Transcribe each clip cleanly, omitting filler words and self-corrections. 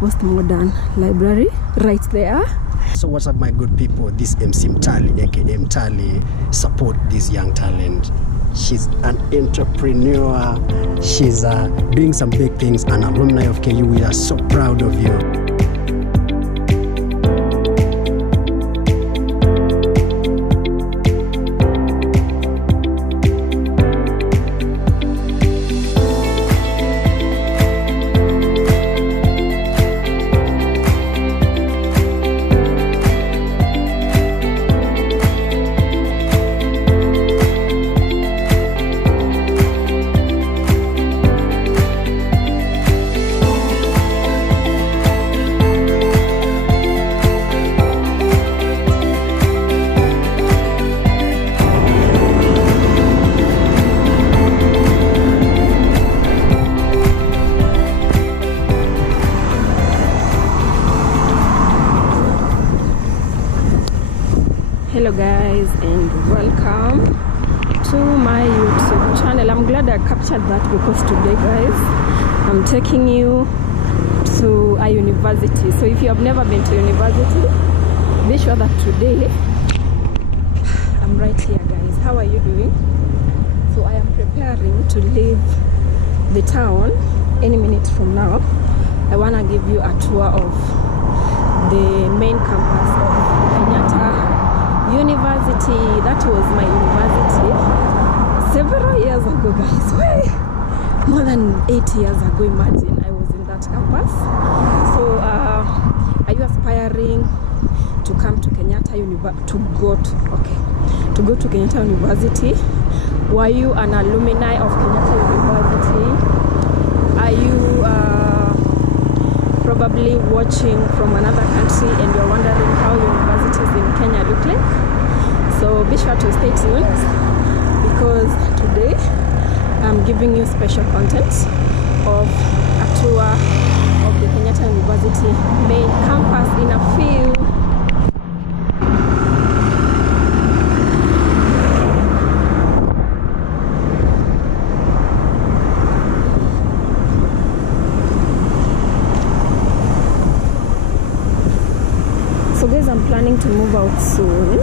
postmodern library right there. So what's up, my good people? This MC Mtali, aka Mtali. Support this young talent. She's an entrepreneur. She's doing some big things. An alumni of KU. We are so proud of you. Hello guys, and welcome to my YouTube channel. I'm glad I captured that because today guys, I'm taking you to a university. So if you have never been to university, be sure that today I'm right here guys. How are you doing? So I am preparing to leave the town any minute from now. I want to give you a tour of the main campus of Kenyatta University. That was my university several years ago guys. More than 8 years ago. Imagine I was in that campus. So are you aspiring to come to Kenyatta to go to Kenyatta University? Were you an alumni of Kenyatta University? Are you probably watching from another country and you're wondering how universities in Kenya look like? So be sure to stay tuned because today I'm giving you special content of a tour of the Kenyatta University main campus in a few. So guys, I'm planning to move out soon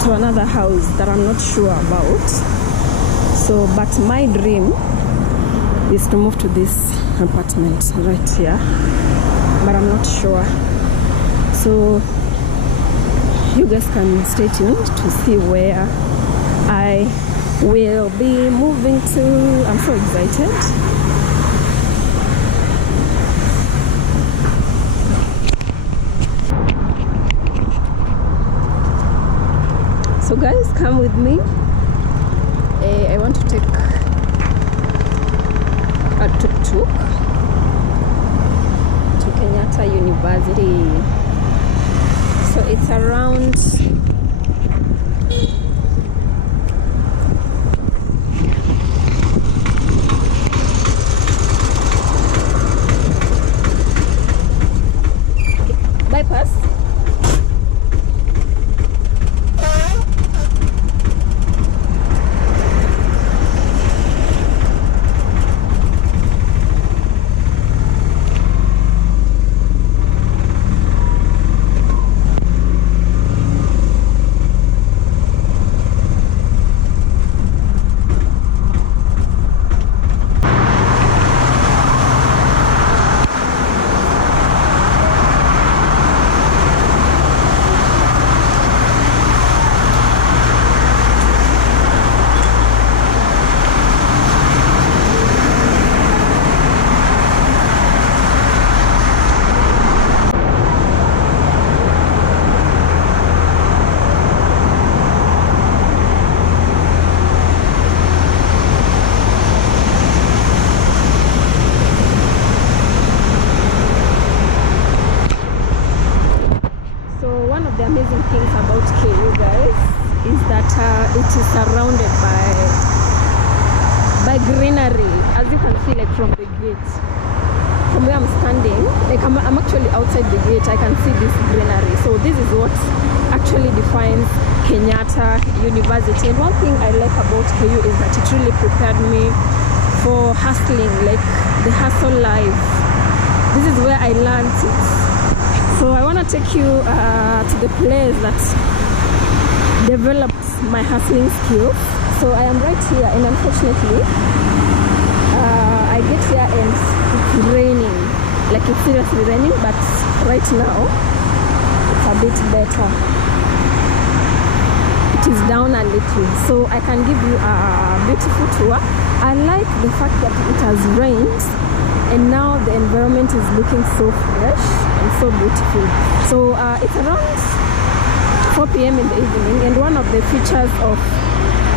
to another house that I'm not sure about. So, but my dream is to move to this apartment right here, but I'm not sure. So you guys can stay tuned to see where I will be moving to. I'm so excited. So guys, come with me. I want to take a tuk-tuk to Kenyatta University. So it's around bypass. Amazing things about KU guys is that it is surrounded by greenery, as you can see, like from the gate, from where I'm standing, like I'm actually outside the gate. I can see this greenery. So this is what actually defines Kenyatta University. And one thing I like about KU is that it really prepared me for hustling, like the hustle life. This is where I learned it. So I want to take you to the place that developed my hustling skills. So I am right here, and unfortunately I get here and it's raining, like it's seriously raining, but right now it's a bit better. It is down a little, so I can give you a beautiful tour. I like the fact that it has rained and now the environment is looking so fresh and so beautiful. So it's around 4 p.m. in the evening, and one of the features of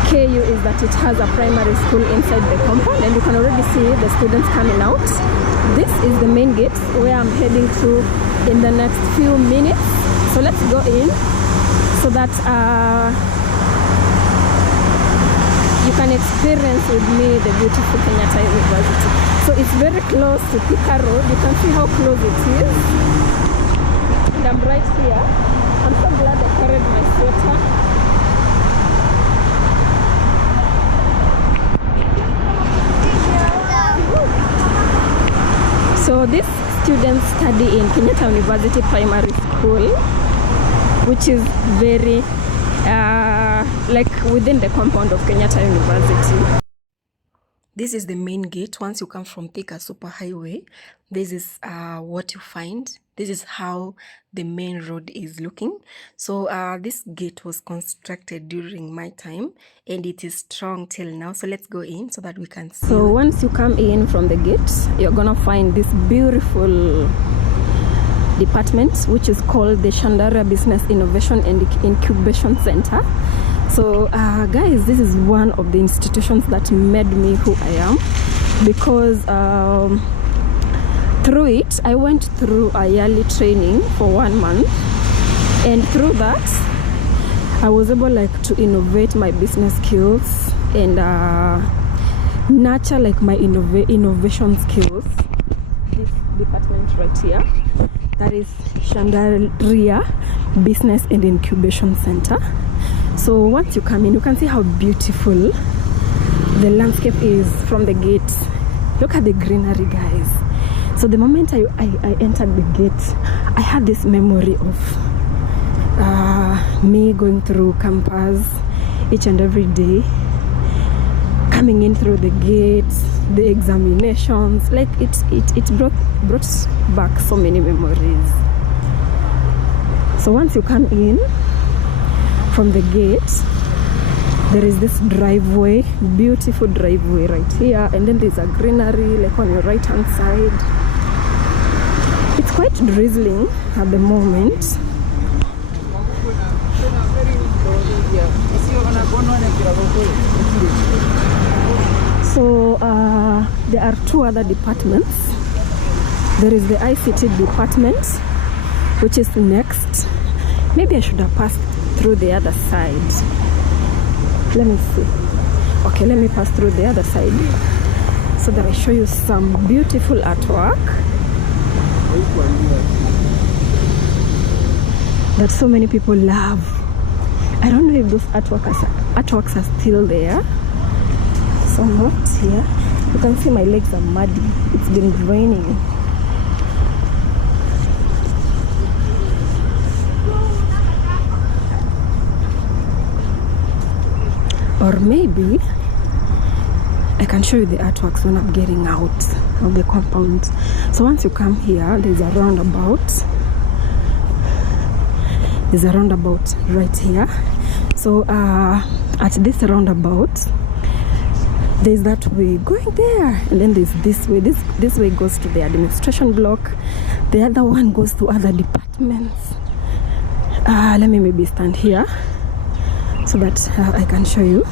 KU is that it has a primary school inside the compound, and you can already see the students coming out. This is the main gate where I'm heading to in the next few minutes. So let's go in so that you can experience with me the beautiful Kenyatta University. So it's very close to Thika Road. You can see how close it is. And I'm right here. I'm so glad I carried my sweater. So these students study in Kenyatta University Primary School, which is very like within the compound of Kenyatta University. This is the main gate. Once you come from Thika Super Highway, this is what you find. This is how the main road is looking. So this gate was constructed during my time, and it is strong till now. So let's go in so that we can see. So once you come in from the gate, you're gonna find this beautiful department, which is called the Shandara Business Innovation and Incubation Center. So guys, this is one of the institutions that made me who I am, because through it I went through a yearly training for 1 month, and through that I was able like to innovate my business skills and nurture like my innovation skills. This department right here, that is Shandara Business and Incubation Center. So once you come in, you can see how beautiful the landscape is from the gate. Look at the greenery, guys. So the moment I entered the gate, I had this memory of me going through campus each and every day, coming in through the gates, the examinations. Like it brought back so many memories. So once you come in from the gate, there is this driveway, beautiful driveway right here, and then there's a greenery like on your right hand side. It's quite drizzling at the moment. So there are 2 other departments. There is the ICT department, which is next. Maybe I should have passed through the other side. Let me see. Okay, let me pass through the other side so that I show you some beautiful artwork that so many people love. I don't know if those artworks are still there. So I'm not here. You can see my legs are muddy. It's been raining. Or maybe I can show you the artworks when I'm getting out of the compound. So once you come here, there's a roundabout. There's a roundabout right here. So at this roundabout, there's that way going there, and then there's this way. This way goes to the administration block. The other one goes to other departments. Let me maybe stand here so that I can show you.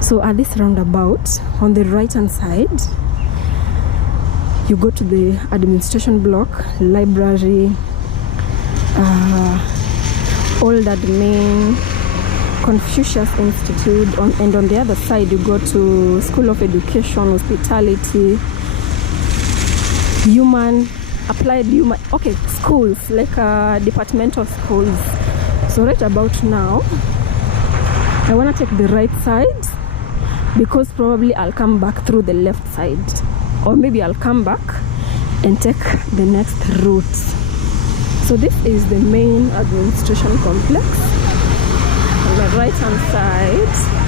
So at this roundabout, on the right hand side, you go to the administration block, library, old admin, Confucius Institute, and on the other side you go to School of Education, Hospitality, Applied Human, okay, schools, like departmental schools. So right about now, I want to take the right side because probably I'll come back through the left side, or maybe I'll come back and take the next route. So this is the main administration complex on the right hand side.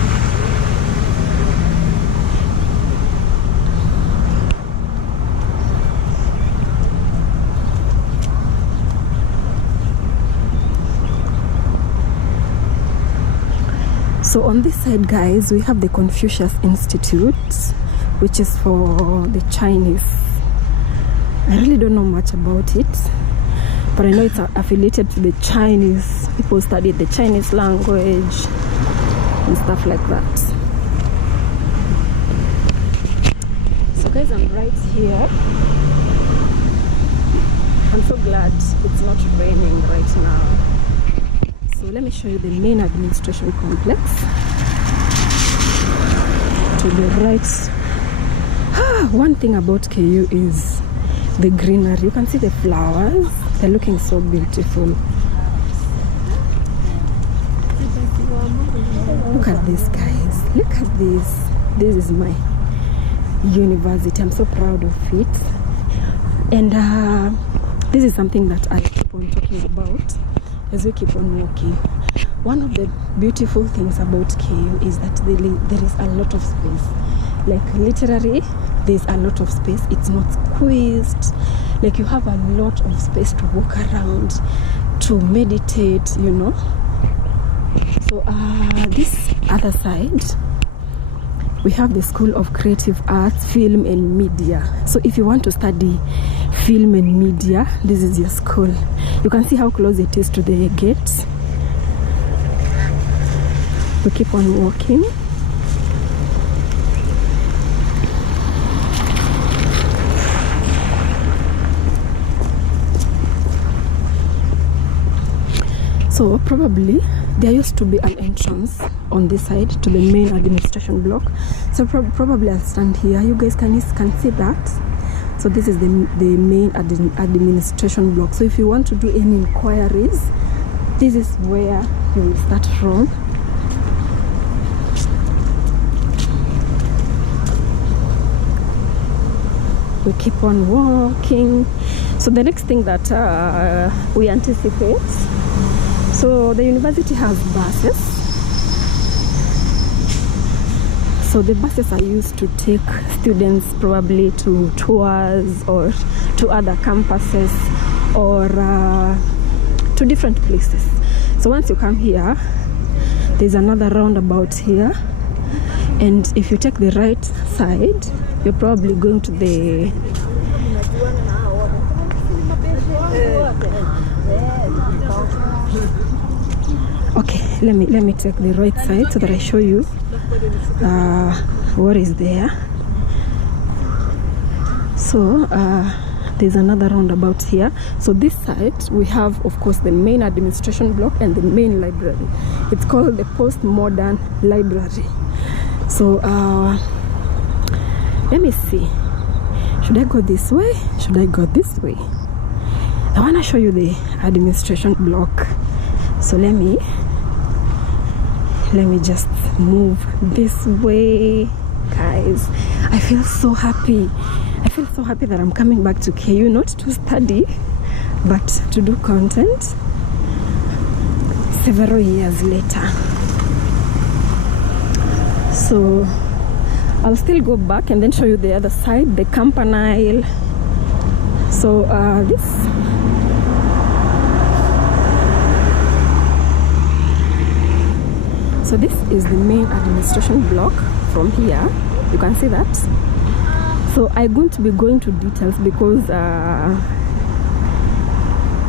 So on this side, guys, we have the Confucius Institute, which is for the Chinese. I really don't know much about it, but I know it's affiliated to the Chinese. People study the Chinese language and stuff like that. So guys, I'm right here. I'm so glad it's not raining right now. So let me show you the main administration complex. To the right. One thing about KU is the greenery. You can see the flowers. They're looking so beautiful. Look at this, guys. Look at this. This is my university. I'm so proud of it. And this is something that I keep on talking about as we keep on walking. One of the beautiful things about KU is that there is a lot of space. Like literally, there's a lot of space. It's not squeezed. Like you have a lot of space to walk around, to meditate, you know. So this other side, we have the School of Creative Arts, Film and Media. So if you want to study film and media, this is your school. You can see how close it is to the gate. We keep on walking. So probably there used to be an entrance on this side to the main administration block. So probably I'll stand here. You guys can see that. So this is the main administration block. So if you want to do any inquiries, this is where you will start from. We keep on walking. So the next thing that we anticipate, so the university has buses. So the buses are used to take students probably to tours or to other campuses or to different places. So once you come here, there's another roundabout here, and if you take the right side, you're probably going to the okay, let me take the right side so that I show you what is there. So there's another roundabout here. So this side we have, of course, the main administration block and the main library. It's called the postmodern library. So let me see, should I go this way? Should I go this way? I want to show you the administration block. So let me just move this way, guys. I feel so happy. I feel so happy that I'm coming back to KU, not to study, but to do content several years later. So I'll still go back and then show you the other side, the campanile. So this is the main administration block from here. You can see that. So I'm going to be going to details because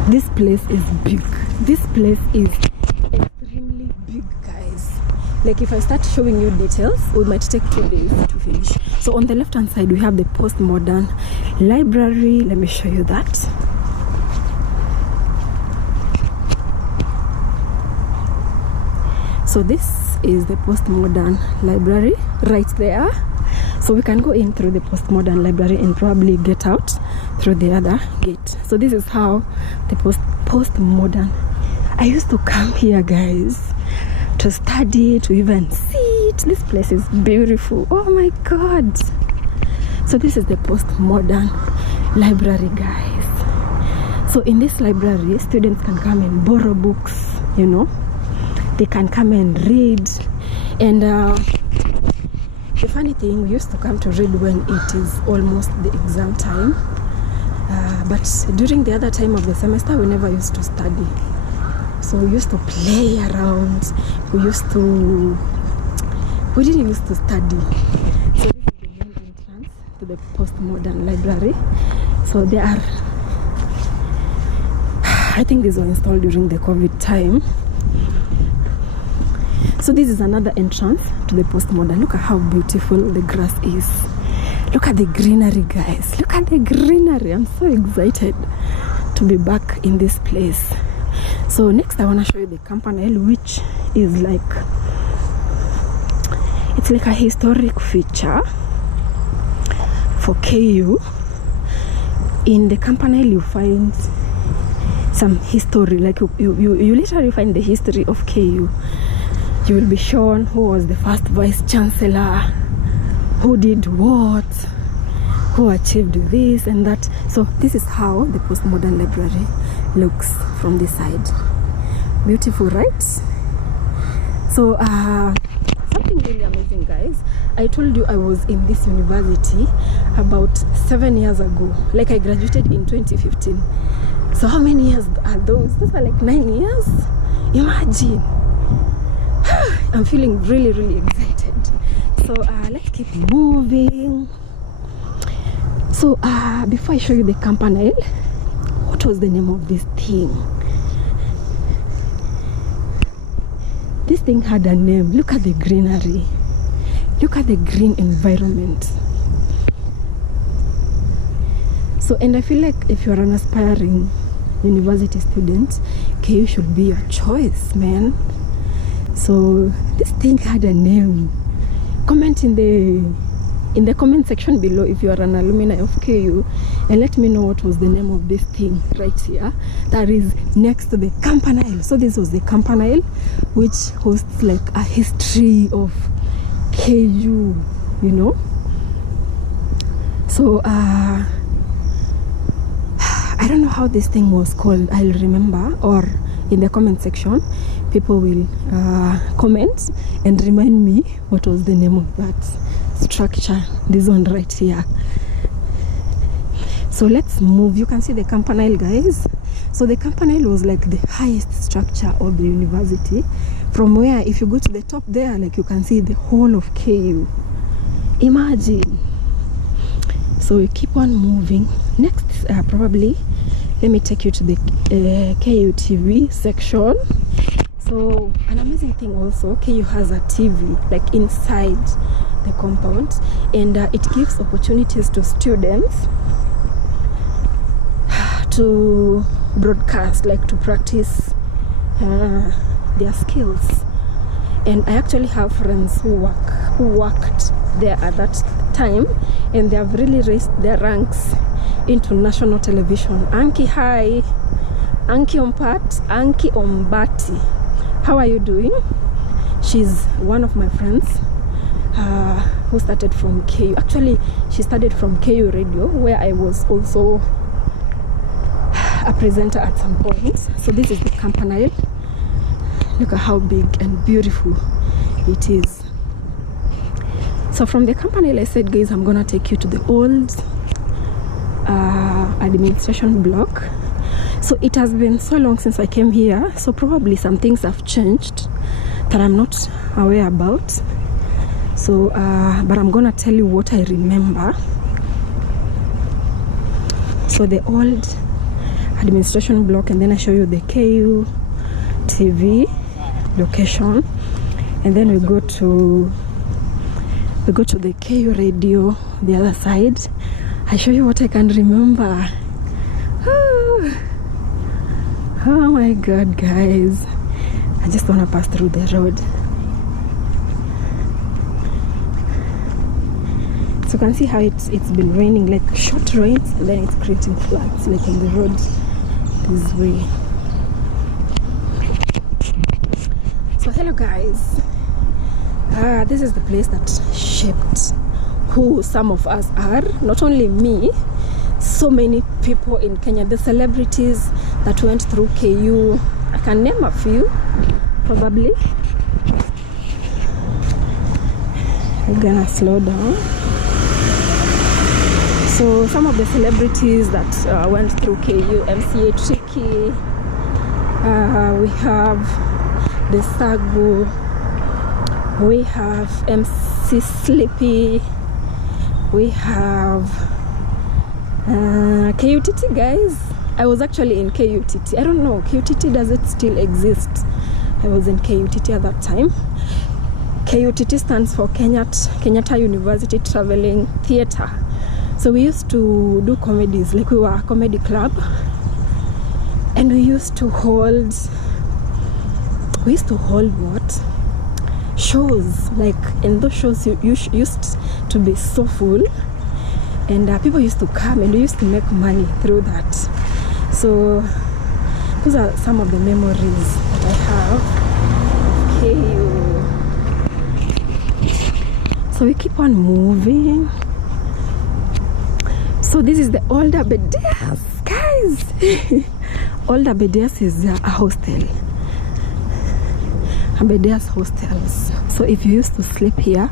this place is big. This place is extremely big, guys. Like if I start showing you details, we might take 2 days to finish. So on the left hand side we have the postmodern library. Let me show you that. So this is the postmodern library right there. So we can go in through the postmodern library and probably get out through the other gate. So this is how the postmodern. I used to come here, guys, to study, to even sit, right? This place is beautiful. Oh my god. So this is the postmodern library, guys. So in this library, students can come and borrow books, you know. They can come and read. And the funny thing, we used to come to read when it is almost the exam time. But during the other time of the semester, we never used to study. So we used to play around. We didn't used to study. So this is the main entrance to the postmodern library. So there are, I think these were installed during the COVID time. So this is another entrance to the postmodern. Look at how beautiful the grass is. Look at the greenery, guys. Look at the greenery. I'm so excited to be back in this place. So next I want to show you the campanile, which is like, it's like a historic feature for KU. In the campanile you find some history, like you literally find the history of KU. You will be shown who was the first vice chancellor, who did what, who achieved this and that. So this is how the postmodern library looks from this side. Beautiful, right? So something really amazing, guys. I told you I was in this university about 7 years ago. Like I graduated in 2015. So how many years are those? Those are like 9 years. Imagine. I'm feeling really, really excited. So let's keep moving. So before I show you the campanile, what was the name of this thing? This thing had a name. Look at the greenery. Look at the green environment. So, and I feel like if you're an aspiring university student, KU should be your choice, man. So this thing had a name. Comment in the comment section below if you are an alumni of KU, and let me know what was the name of this thing right here that is next to the campanile. So this was the campanile, which hosts like a history of KU, you know. So I don't know how this thing was called. I'll remember, or in the comment section people will comment and remind me what was the name of that structure. This one right here. So let's move. You can see the campanile, guys. So the campanile was like the highest structure of the university, from where if you go to the top there, like you can see the whole of KU. Imagine. So we keep on moving. Next probably let me take you to the KU TV section. So an amazing thing also, KU has a TV like inside the compound, and it gives opportunities to students to broadcast, like to practice their skills. And I actually have friends who worked there at that time, and they have really raised their ranks into national television. Anki, hi. Anki Ompat, Anki Ombati. How are you doing? She's one of my friends who started from KU. Actually, she started from KU Radio, where I was also a presenter at some point. So this is the campanile. Look at how big and beautiful it is. So from the campanile, I said, guys, I'm gonna take you to the old administration block. So it has been so long since I came here, so probably some things have changed that I'm not aware about. So but I'm gonna tell you what I remember. So the old administration block, and then I show you the KU TV location, and then we go to the KU radio, the other side. I show you what I can remember. Oh my god, guys, I just want to pass through the road. So you can see how it's been raining, like short rains, and then it's creating floods like on the road this way. So hello guys, This is the place that shaped who some of us are. Not only me, so many people in Kenya, the celebrities that went through KU. I can name a few, probably. We're gonna slow down. So some of the celebrities that went through KU, MCA Tricky, we have the Sagu, we have MC Sleepy, we have KUTT, guys. I was actually in KUTT. I don't know, KUTT, does it still exist? I was in KUTT at that time. KUTT stands for Kenyatta University Traveling Theatre. So we used to do comedies, like we were a comedy club, and we used to hold what? Shows. Like, in those shows you used to be so full, and people used to come and we used to make money through that. So those are some of the memories that I have of KU. So we keep on moving. So this is the Old Abedias, guys. Old Abedias is a hostel. Abedias hostels. So if you used to sleep here,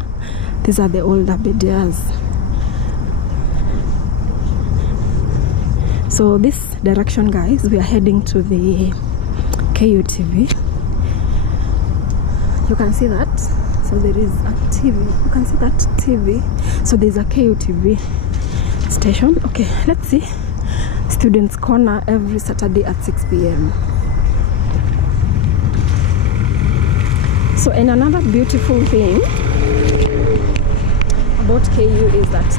these are the Old Abedias. So this direction, guys, we are heading to the KUTV. You can see that. So there is a TV. You can see that TV. So there's a KUTV station. Okay, let's see. Students Corner every Saturday at 6 p.m. So, and another beautiful thing about KU is that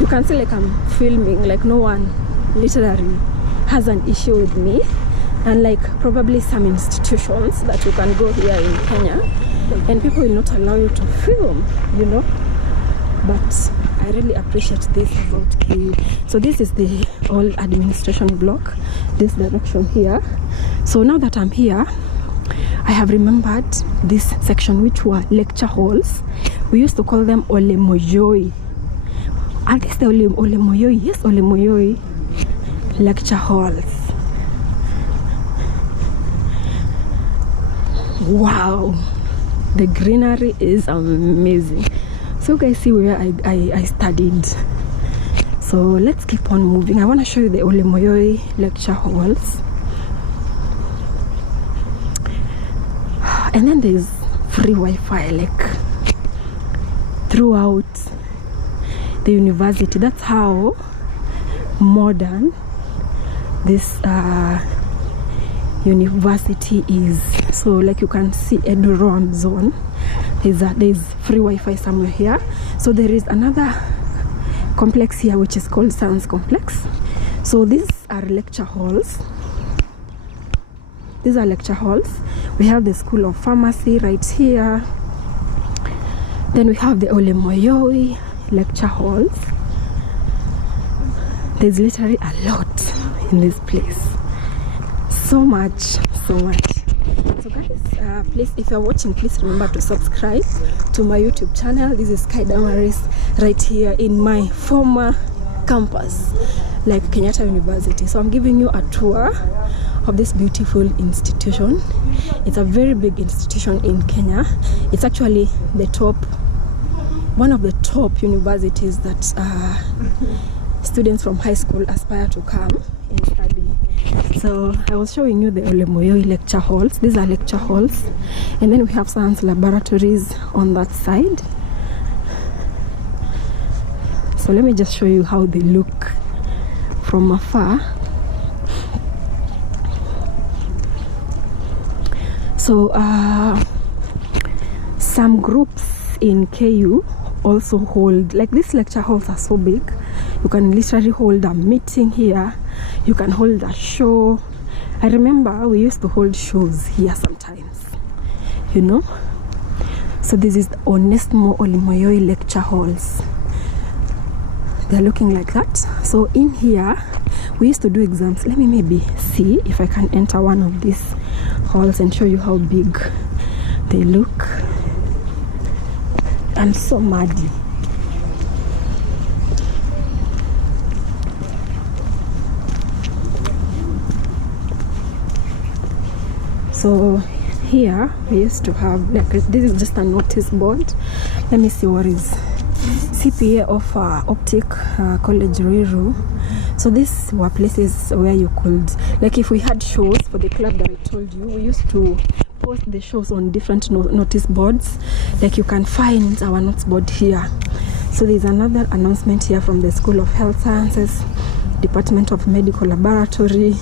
you can see, like, I'm filming, like no one literally has an issue with me, unlike probably some institutions that you can go here in Kenya and people will not allow you to film, you know. But I really appreciate this about KU. So this is the old administration block, this direction here. So now that I'm here, I have remembered this section, which were lecture halls. We used to call them Ole Moyoi. Are these the Ole Moyoi? Yes, Ole Moyoi lecture halls. Wow, the greenery is amazing. So you guys see where I studied. So let's keep on moving. I want to show you the Ole Moyoi lecture halls. And then there's free Wi-Fi, like, throughout the university. That's how modern this university is. So like you can see Eduroam zone, there's free Wi-Fi somewhere here. So there is another complex here which is called Science Complex. So these are lecture halls. These are lecture halls. We have the School of Pharmacy right here. Then we have the Ole Moyoi lecture halls. There's literally a lot in this place. So much. So guys, please, if you're watching, please remember to subscribe to my YouTube channel. This is Sky Damaris right here in my former campus, like Kenyatta University. So I'm giving you a tour of this beautiful institution. It's a very big institution in Kenya. It's actually the one of the top universities that students from high school aspire to come and study. So I was showing you the Ole Moyoi lecture halls. These are lecture halls, and then we have science laboratories on that side. So let me just show you how they look from afar. So some groups in KU also hold, like, these lecture halls are so big, you can literally hold a meeting here, you can hold a show. I remember we used to hold shows here sometimes, you know. So this is the Onesmo Ole Moyoi lecture halls. They're looking like that. So in here we used to do exams. Let me maybe see if I can enter one of these halls and show you how big they look. and so muddy. So here we used to have, like, this is just a notice board. Let me see what is CPA of Optic College Ruiru. So these were places where you could, like, if we had shows for the club that I told you, we used to post the shows on different notice boards. Like, you can find our notice board here. So there's another announcement here from the School of Health Sciences, Department of Medical Laboratory.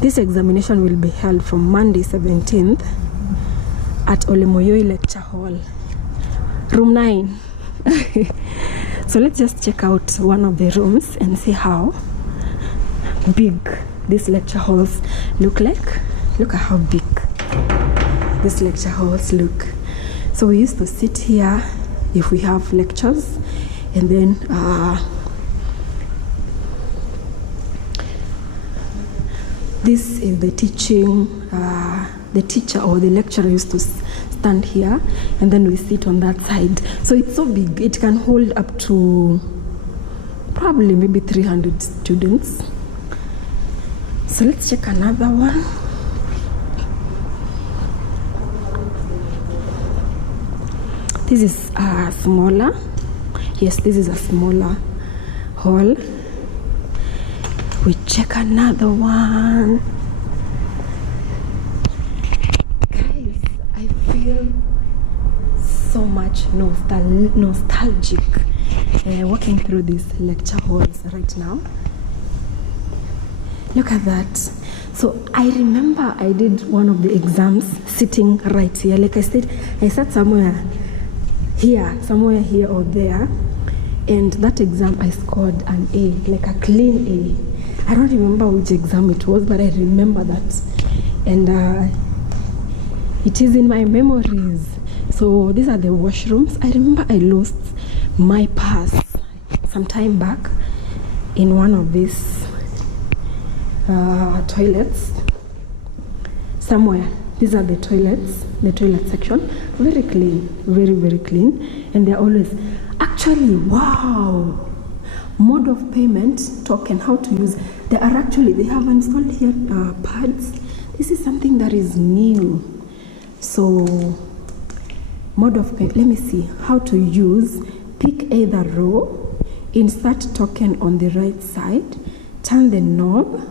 This examination will be held from Monday 17th at Olemoyoi Lecture Hall, room 9. So let's just check out one of the rooms and see how big these lecture halls look like. Look at how big these lecture halls look. So we used to sit here if we have lectures, and then this is the teaching, the teacher or the lecturer used to stand here, and then we sit on that side. So it's so big, it can hold up to probably maybe 300 students. So let's check another one. This is smaller. Yes, this is a smaller hall. We check another one. Guys, I feel so much nostalgic walking through these lecture halls right now. Look at that. So I remember I did one of the exams sitting right here. Like I sat somewhere here or there, and that exam I scored an A, like a clean A. I don't remember which exam it was, but I remember that, and it is in my memories. So these are the washrooms. I remember I lost my purse some time back in one of these toilets somewhere. These are the toilets, the toilet section. Very clean, very, very clean. And they're always, actually, wow, mode of payment, token, how to use. They have installed here pads. This is something that is new. So, mode of payment, let me see how to use. Pick either row, insert token on the right side, turn the knob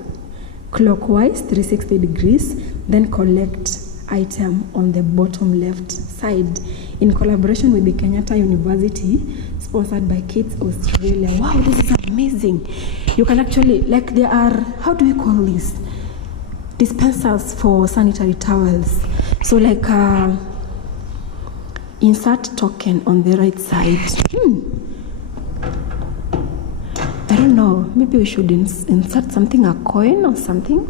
clockwise 360 degrees, then collect item on the bottom left side, in collaboration with the Kenyatta University, sponsored by Kids Australia. Wow, this is amazing. You can actually, like, there are, how do we call this? Dispensers for sanitary towels. So like, insert token on the right side. I don't know, maybe we should insert something, a coin or something.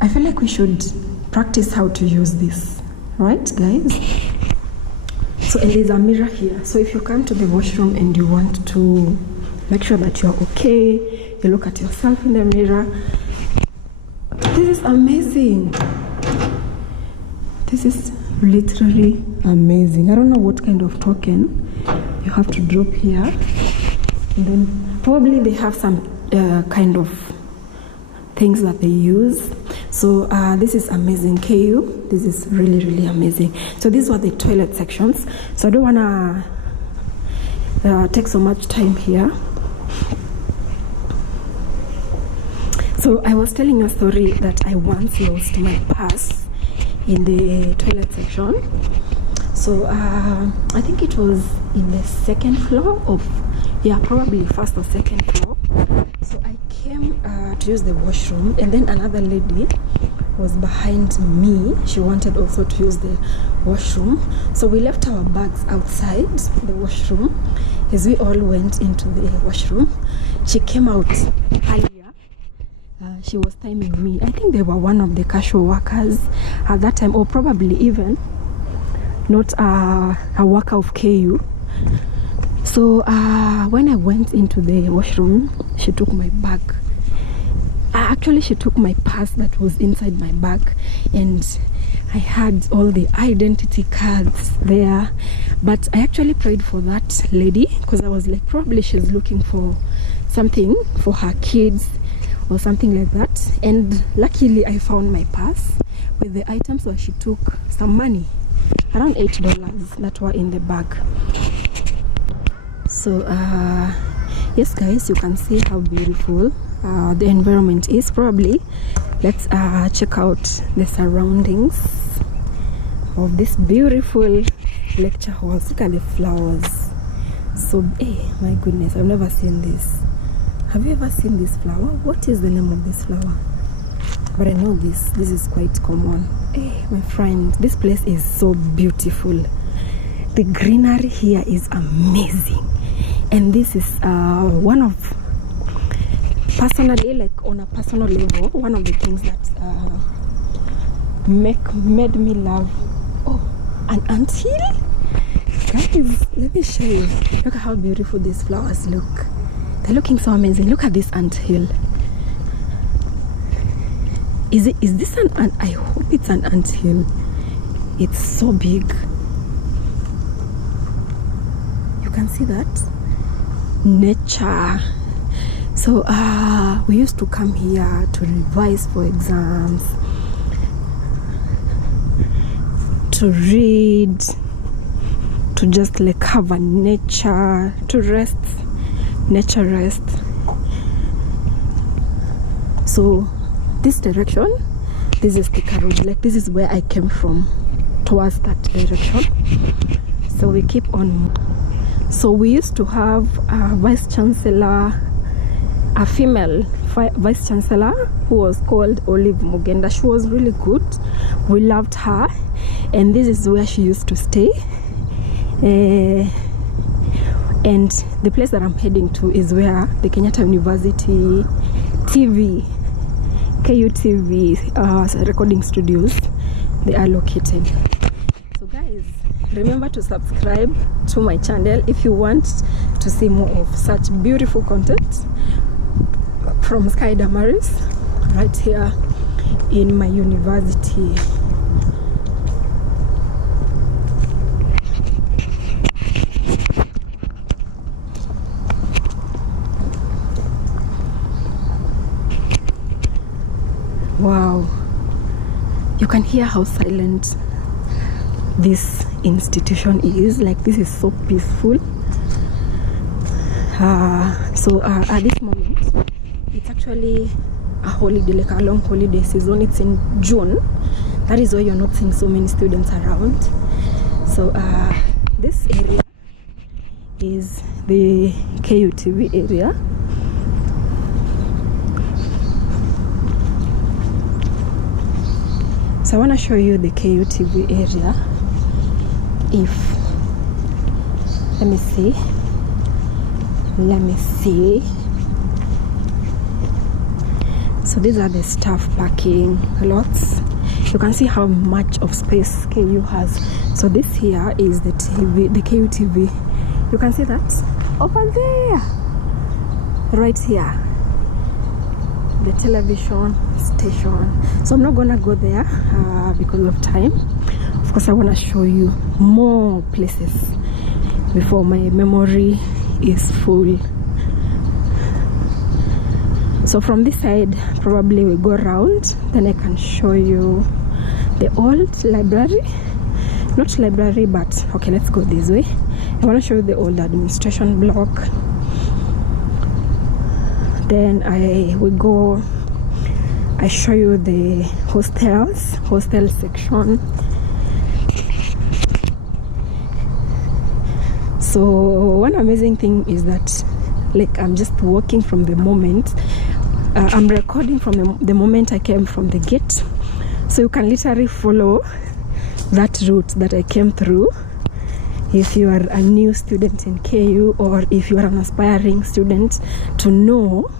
I feel like we should practice how to use this, right, guys? So, and there's a mirror here. So if you come to the washroom and you want to make sure that you're okay, you look at yourself in the mirror. This is amazing. This is literally amazing. I don't know what kind of token you have to drop here, and then probably they have some kind of things that they use. So this is amazing, KU. This is really, really amazing. So these were the toilet sections. So I don't want to take so much time here. So I was telling a story that I once lost my purse in the toilet section. So I think it was in the second floor of, yeah, probably first or second floor. So I came to use the washroom, and then another lady was behind me. She wanted also to use the washroom. So we left our bags outside the washroom. As we all went into the washroom, she came out earlier. She was timing me. I think they were one of the casual workers at that time, or probably even not a worker of KU. So when I went into the washroom, she took my bag. Actually, she took my purse that was inside my bag, and I had all the identity cards there, but I actually prayed for that lady because I was like, probably she's looking for something for her kids or something like that. And luckily I found my purse with the items where she took some money, around $8 that were in the bag. So yes guys, you can see how beautiful the environment is. Probably let's check out the surroundings of this beautiful lecture halls. Look at the flowers. So hey, my goodness, I've never seen this. Have you ever seen this flower? What is the name of this flower? But I know this is quite common. Hey my friend, this place is so beautiful. The greenery here is amazing, and this is one of, personally, like on a personal level, one of the things that made me love. Oh, an anthill? Guys, let me show you. Look at how beautiful these flowers look. They're looking so amazing. Look at this anthill. Is this an ant? I hope it's an anthill. It's so big. You can see that nature. So we used to come here to revise for exams, to read, to just like have a nature, to rest, nature rest. So this direction, this is the road, like this is where I came from, towards that direction. So we keep on. So we used to have a vice chancellor, a female vice chancellor who was called Olive Mugenda. She was really good. We loved her, and this is where she used to stay. And the place that I'm heading to is where the Kenyatta University TV, KUTV recording studios, they are located. So guys, remember to subscribe to my channel if you want to see more of such beautiful content from Sky Damaris right here in my university. Wow, you can hear how silent this institution is. Like, this is so peaceful. So at this moment, it's actually a holiday, like a long holiday season. It's in June. That is why you're not seeing so many students around. So this area is the KUTV area. So I want to show you the KUTV area. Let me see. So these are the staff parking lots. You can see how much of space KU has. So this here is the TV, the KUTV. You can see that over there, right here, the television station. So I'm not gonna go there because of time. Of course, I want to show you more places before my memory is full. So from this side, probably we go around, then I can show you the old library. Not library, but okay, let's go this way. I want to show you the old administration block. Then I show you the hostel section. So one amazing thing is that, like, I'm just walking from the moment, I'm recording from the moment I came from the gate. So you can literally follow that route that I came through if you are a new student in KU, or if you are an aspiring student, to know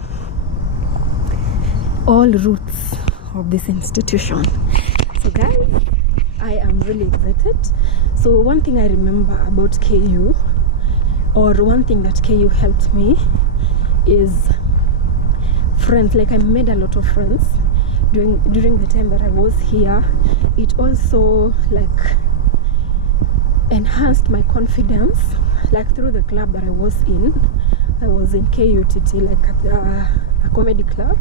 all routes of this institution. So guys, I am really excited. So one thing I remember about KU, or one thing that KU helped me, is friends. Like, I made a lot of friends during the time that I was here. It also like enhanced my confidence, like through the club that I was in. I was in KUTT, like at a comedy club.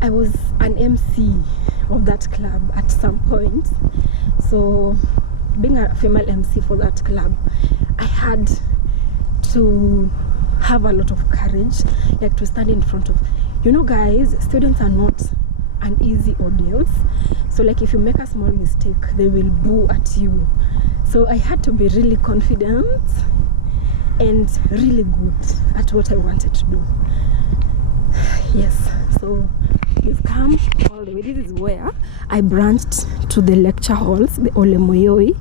I was an MC of that club at some point. So being a female MC for that club, I had to have a lot of courage, like to stand in front of, you know guys, students are not an easy audience. So like if you make a small mistake, they will boo at you. So I had to be really confident and really good at what I wanted to do. Yes, so we've come all the way. This is where I branched to the lecture halls, the Ole Moyoi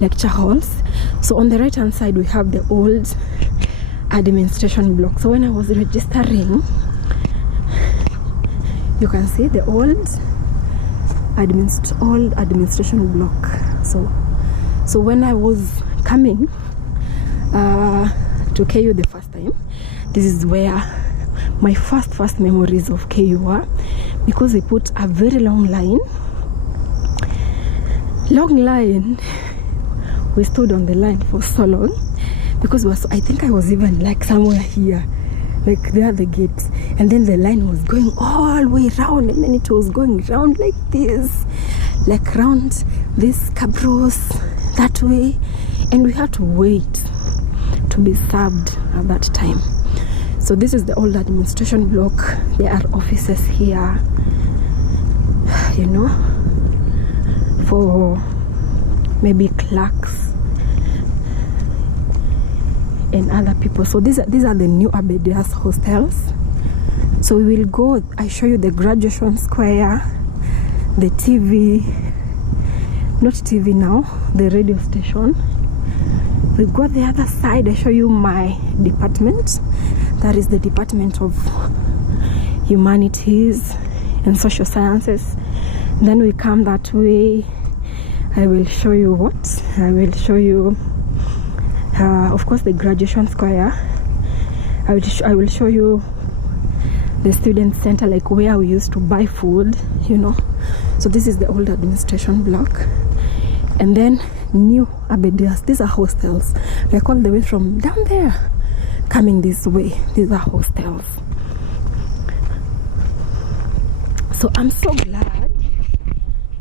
lecture halls. So on the right hand side we have the old administration block. So when I was registering, you can see the old administration block. So when I was coming to KU the first time, this is where my first memories of KU were, because they put a very long line. We stood on the line for so long because I think I was even like somewhere here, like there are the gates, and then the line was going all the way round, and then it was going round like this, like round this cabros that way, and we had to wait to be served at that time. So this is the old administration block. There are offices here, you know, for maybe clerks and other people. So these are the new Abedias hostels. So we will go, I show you the graduation square, the TV, not TV now, the radio station. We go the other side, I show you my department. That is the Department of Humanities and Social Sciences. Then we come that way. I will show you what? I will show you, of course, the graduation square. I will show you the student center, like where we used to buy food, you know. So this is the old administration block. And then new Abedias. These are hostels, like all the way from down there coming this way. These are hostels. So I'm so glad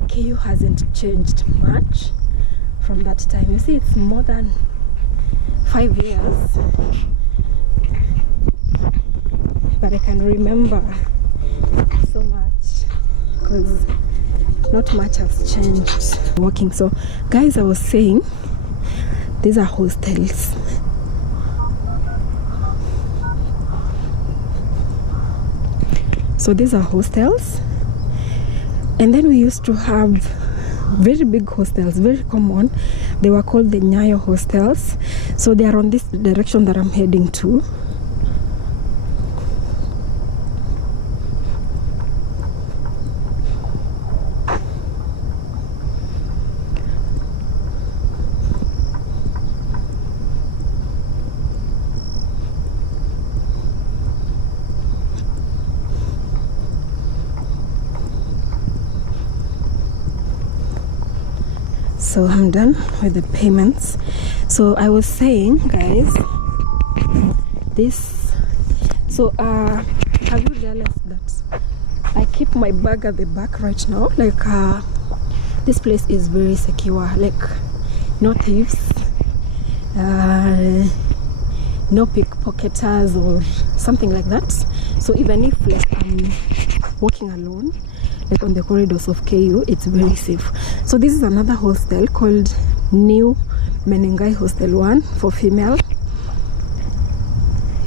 KU hasn't changed much from that time. You see, it's more than 5 years, but I can remember so much because not much has changed working. So guys, I was saying these are hostels. So these are hostels, and then we used to have very big hostels, very common. They were called the Nyayo hostels. So they are on this direction that I'm heading to. So I'm done with the payments. So I was saying, guys, this, so have you realized that I keep my bag at the back right now? Like this place is very secure, like no thieves, no pickpocketers or something like that. So even if like I'm walking alone, like on the corridors of KU, it's very safe. So this is another hostel called New Menengai Hostel 1 for female,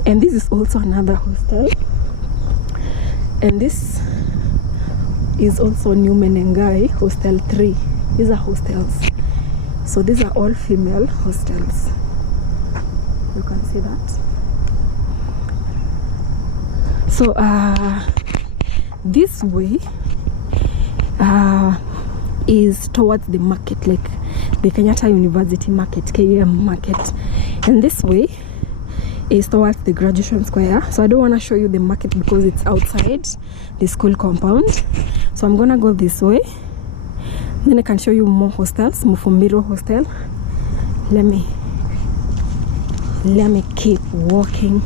and this is also another hostel, and this is also New Menengai Hostel 3. These are hostels. So these are all female hostels. You can see that. So this way is towards the market, like the Kenyatta University market, KM market, and this way is towards the Graduation Square. So I don't want to show you the market because it's outside the school compound. So I'm gonna go this way, then I can show you more hostels. Mufumbiro hostel. Let me keep walking.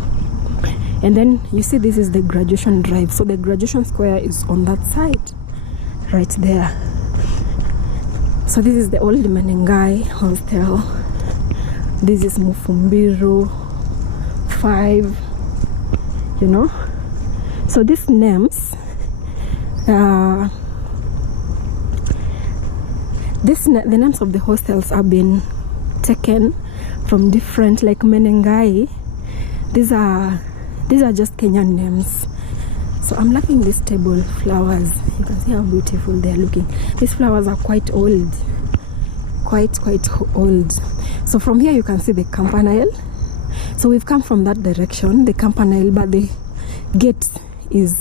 And then you see this is the Graduation Drive. So the Graduation Square is on that side right there. So this is the old Menengai hostel. This is Mufumbiro 5, you know. So these names, the names of the hostels have been taken from different, like Menengai. These are just Kenyan names. So I'm liking this table flowers. You can see how beautiful they are looking. These flowers are quite old, quite old. So from here you can see the Campanile. So we've come from that direction, the Campanile, but the gate is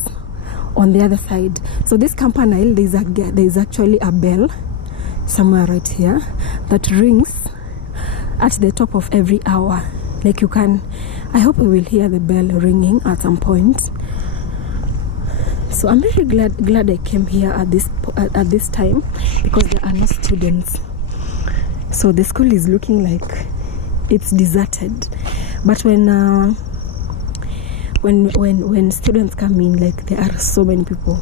on the other side. So this Campanile, there's actually a bell somewhere right here that rings at the top of every hour. Like you can, I hope we will hear the bell ringing at some point. So I'm really glad I came here at this time because there are no students. So the school is looking like it's deserted. But when students come in, like there are so many people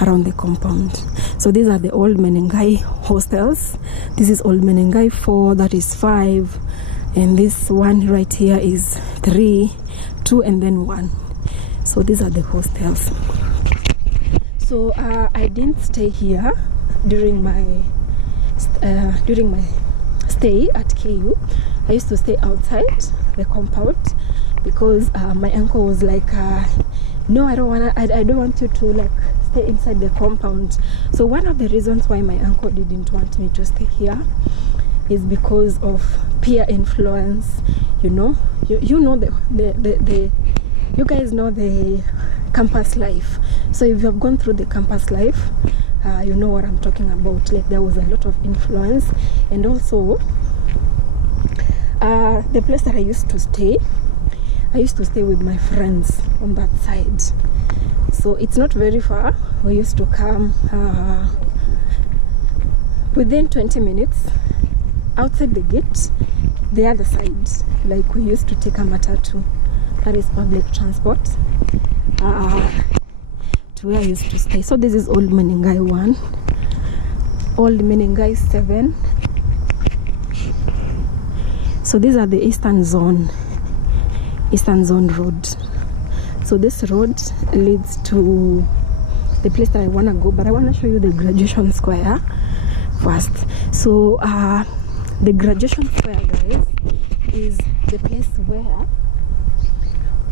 around the compound. So these are the old Menengai hostels. This is old Menengai 4, that is 5, and this one right here is 3, 2, and then 1. So these are the hostels. So I didn't stay here during my stay at KU. I used to stay outside the compound because my uncle was like, no, I don't want you to like stay inside the compound. So one of the reasons why my uncle didn't want me to stay here is because of peer influence. You know, you know you guys know the campus life. So if you have gone through the campus life, you know what I'm talking about. Like there was a lot of influence, and also the place that I used to stay with my friends on that side. So it's not very far. We used to come within 20 minutes outside the gate, the other side. Like we used to take a matatu, that is public transport, to where I used to stay. So this is old Menengai 1, old Menengai 7. So these are the Eastern Zone Road. So this road leads to the place that I want to go, but I want to show you the Graduation Square first. So the Graduation Square, guys, is the place where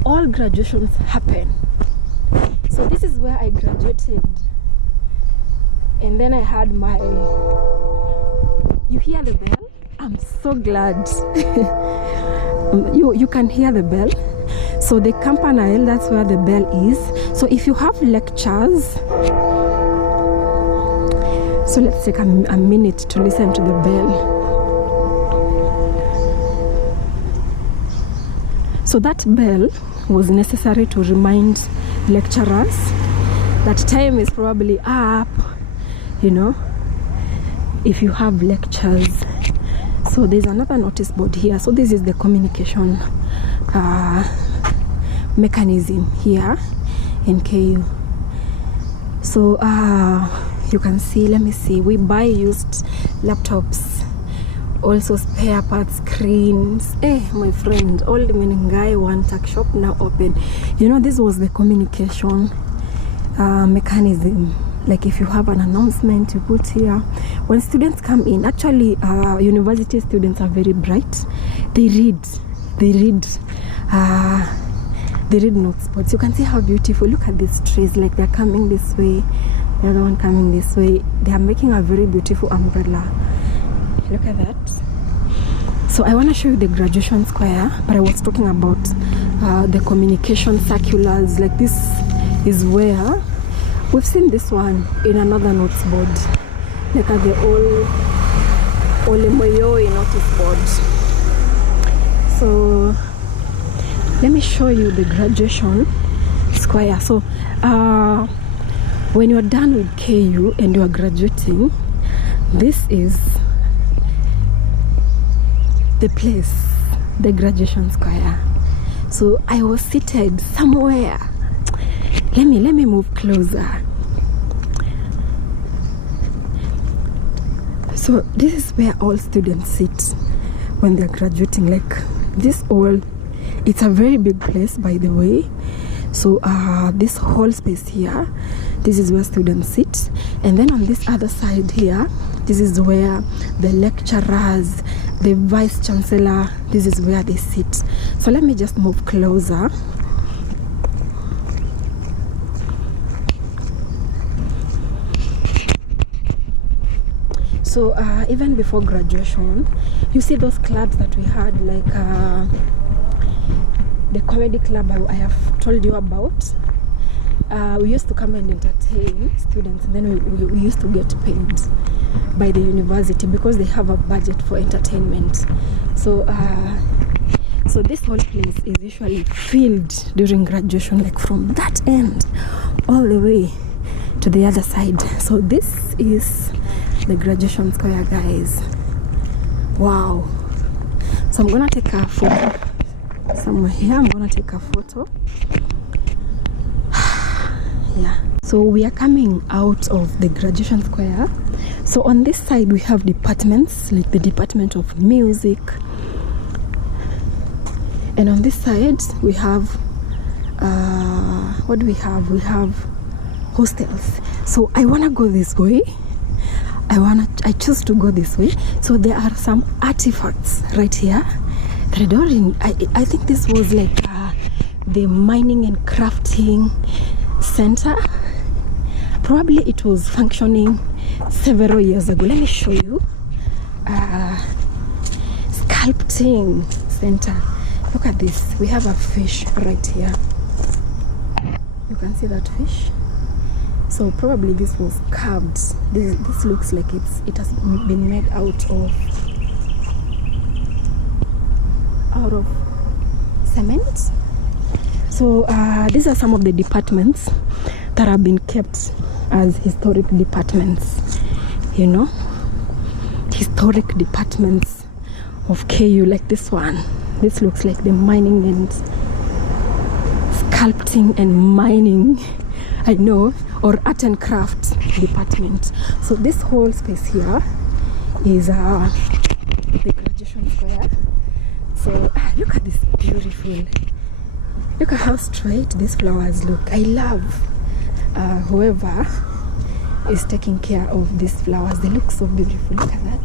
all graduations happen. So this is where I graduated, and then I had my, you hear the bell? I'm so glad. you can hear the bell. So the Campanile, that's where the bell is. So if you have lectures, so let's take a minute to listen to the bell. So that bell was necessary to remind lecturers that time is probably up, you know, if you have lectures. So there's another notice board here. So this is the communication mechanism here in KU. So you can see, let me see, we buy used laptops, also spare parts, screens. My friend, old Menengai 1 tuck shop now open. You know, this was the communication mechanism. Like if you have an announcement, you put here. When students come in, actually university students are very bright. They read notes boards. You can see how beautiful. Look at these trees, like they're coming this way, the other one coming this way. They are making a very beautiful umbrella. Look at that. So I want to show you the Graduation Square, but I was talking about the communication circulars. Like this is where we've seen this one in another notes board, like at the Ole Moyoi notice board. So let me show you the graduation square. So when you're done with KU and you are graduating, this is the place, the graduation square. So I was seated somewhere. Let me move closer. So this is where all students sit when they're graduating. Like this all, it's a very big place, by the way. So this whole space here, this is where students sit. And then on this other side here, this is where the lecturers, the vice chancellor, this is where they sit. So let me just move closer. So even before graduation, you see those clubs that we had, like the comedy club I have told you about. We used to come and entertain students, and then we used to get paid by the university because they have a budget for entertainment. So so this whole place is usually filled during graduation, like from that end all the way to the other side. So this is the graduation square, guys. Wow. So I'm gonna take a photo somewhere here. I'm gonna take a photo. Yeah, so we are coming out of the graduation square. So on this side we have departments, like the Department of Music, and on this side we have what do we have? We have hostels. So I want to go this way. I choose to go this way. So there are some artifacts right here that I think this was like the mining and crafting center. Probably it was functioning several years ago. Let me show you. Sculpting center. Look at this. We have a fish right here. You can see that fish. So probably this was carved. This looks like it has been made out of cement. So these are some of the departments that have been kept as historic departments, you know, historic departments of KU, like this one. This looks like the mining and sculpting and mining, I know, or art and craft department. So this whole space here is the graduation square. So look at this, beautiful. Look at how straight these flowers look. I love whoever is taking care of these flowers. They look so beautiful. Look at that.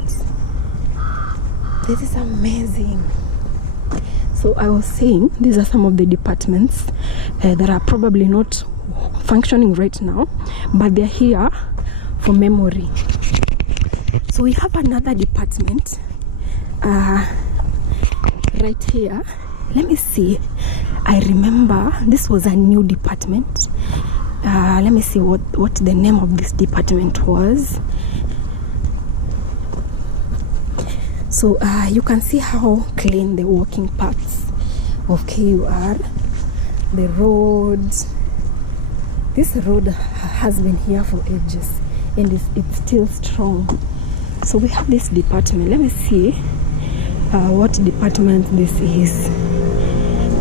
This is amazing. So I was saying these are some of the departments that are probably not functioning right now, but they're here for memory. So we have another department right here. Let me see. I remember this was a new department. Let me see what the name of this department was. So you can see how clean the walking paths of KU are. The roads. This road has been here for ages and it's still strong. So we have this department. Let me see what department this is.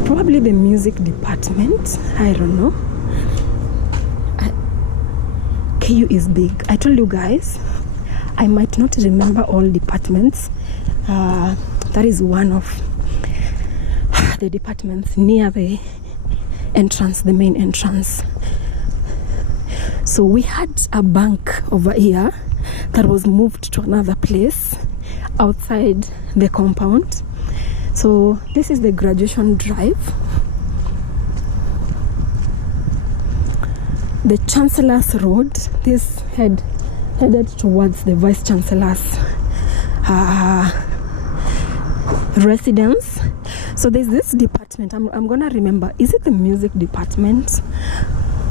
Probably the music department. I don't know. KU is big. I told you guys, I might not remember all departments. That is one of the departments near the entrance, the main entrance. So we had a bank over here that was moved to another place outside the compound. So this is the graduation drive. The Chancellor's Road, this headed towards the Vice Chancellor's residence. So there's this department, I'm gonna remember, is it the music department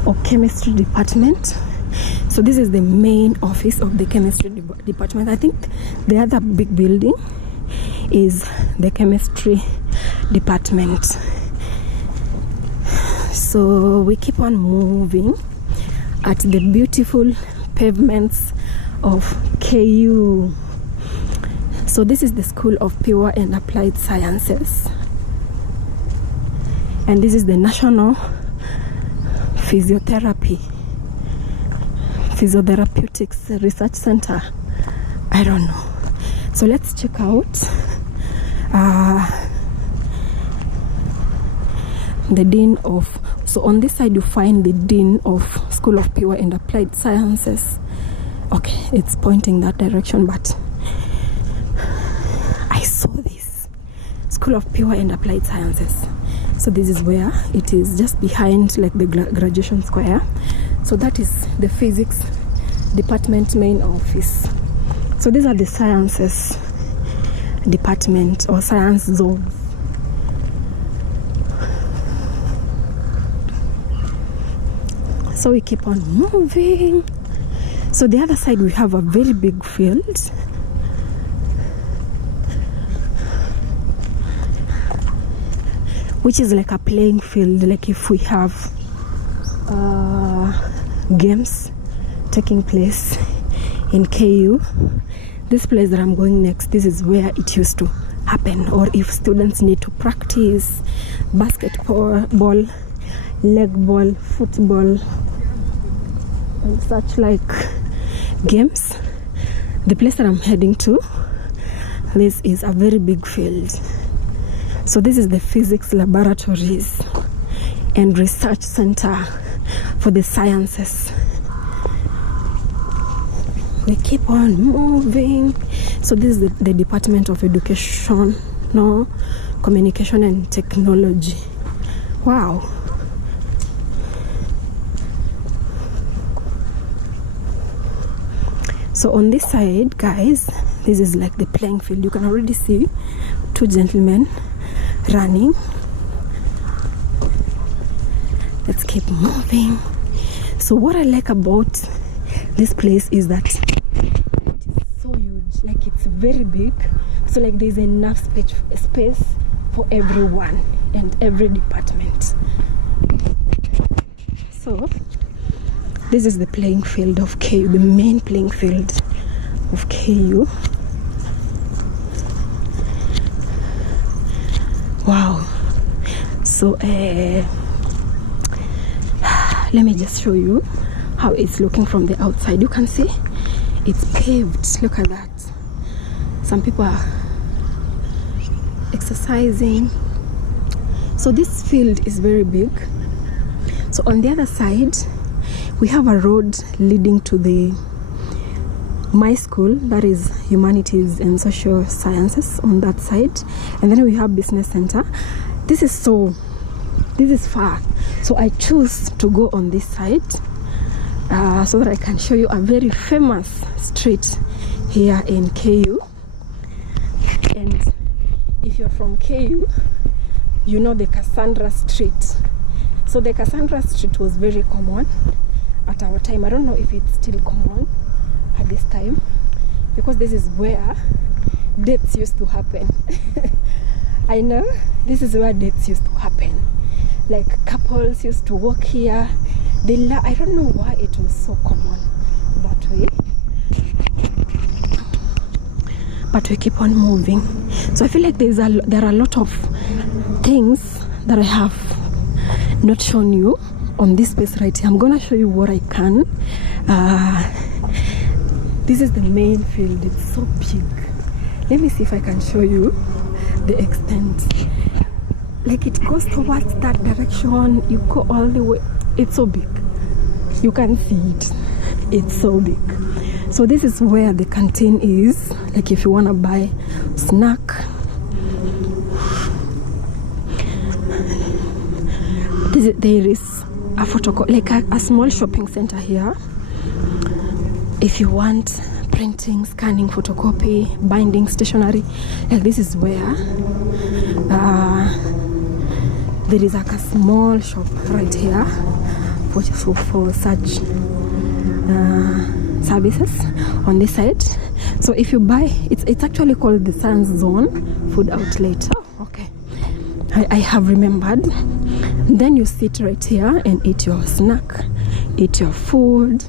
or chemistry department? So this is the main office of the chemistry department. I think the other big building is the chemistry department. So we keep on moving at the beautiful pavements of KU. So this is the School of Pure and Applied Sciences, and this is the National Physiotherapeutics Research Center. I don't know. So let's check out the Dean of, so on this side you find the Dean of School of Pure and Applied Sciences. Okay, it's pointing that direction, but I saw this School of Pure and Applied Sciences. So this is where it is, just behind like the graduation square. So that is the physics department main office. So these are the sciences department or science zones. So we keep on moving. So the other side we have a very big field. Which is like a playing field, like if we have games taking place in KU. This place that I'm going next, this is where it used to happen, or if students need to practice basketball, leg ball, football, and such like games. The place that I'm heading to, this is a very big field. So this is the physics laboratories and research center for the sciences. We keep on moving. So this is the Department of Education, Communication and Technology. Wow. So on this side, guys, this is like the playing field. You can already see two gentlemen running. Let's keep moving. So what I like about this place is that it is so huge, like it's very big. So like there's enough space for everyone and every department. So this is the playing field of KU, the main playing field of KU. Wow. So let me just show you how it's looking from the outside. You can see it's paved. Look at that. Some people are exercising. So this field is very big. So on the other side we have a road leading to my school, that is Humanities and Social Sciences on that side, and then we have Business Center. This is far, so I choose to go on this side so that I can show you a very famous street here in KU. And if you're from KU, you know the Cassandra Street. So the Cassandra Street was very common at our time. I don't know if it's still common at this time, because this is where dates used to happen. I know this is where dates used to happen. Like couples used to walk here. I don't know why it was so common that way, but we keep on moving. So I feel like there are a lot of things that I have not shown you on this space right here. I'm gonna show you what I can. This is the main field. It's so big. Let me see if I can show you the extent. Like it goes towards that direction. You go all the way. It's so big. You can see it. It's so big. So this is where the canteen is. Like if you want to buy snack. There is a photocopy, like a small shopping center here. If you want printing, scanning, photocopy, binding, stationery, like this is where there is like a small shop right here for such services on this side. So if you buy, it's actually called the Science Zone Food Outlet. Oh, okay. I have remembered. Then you sit right here and eat your snack, eat your food.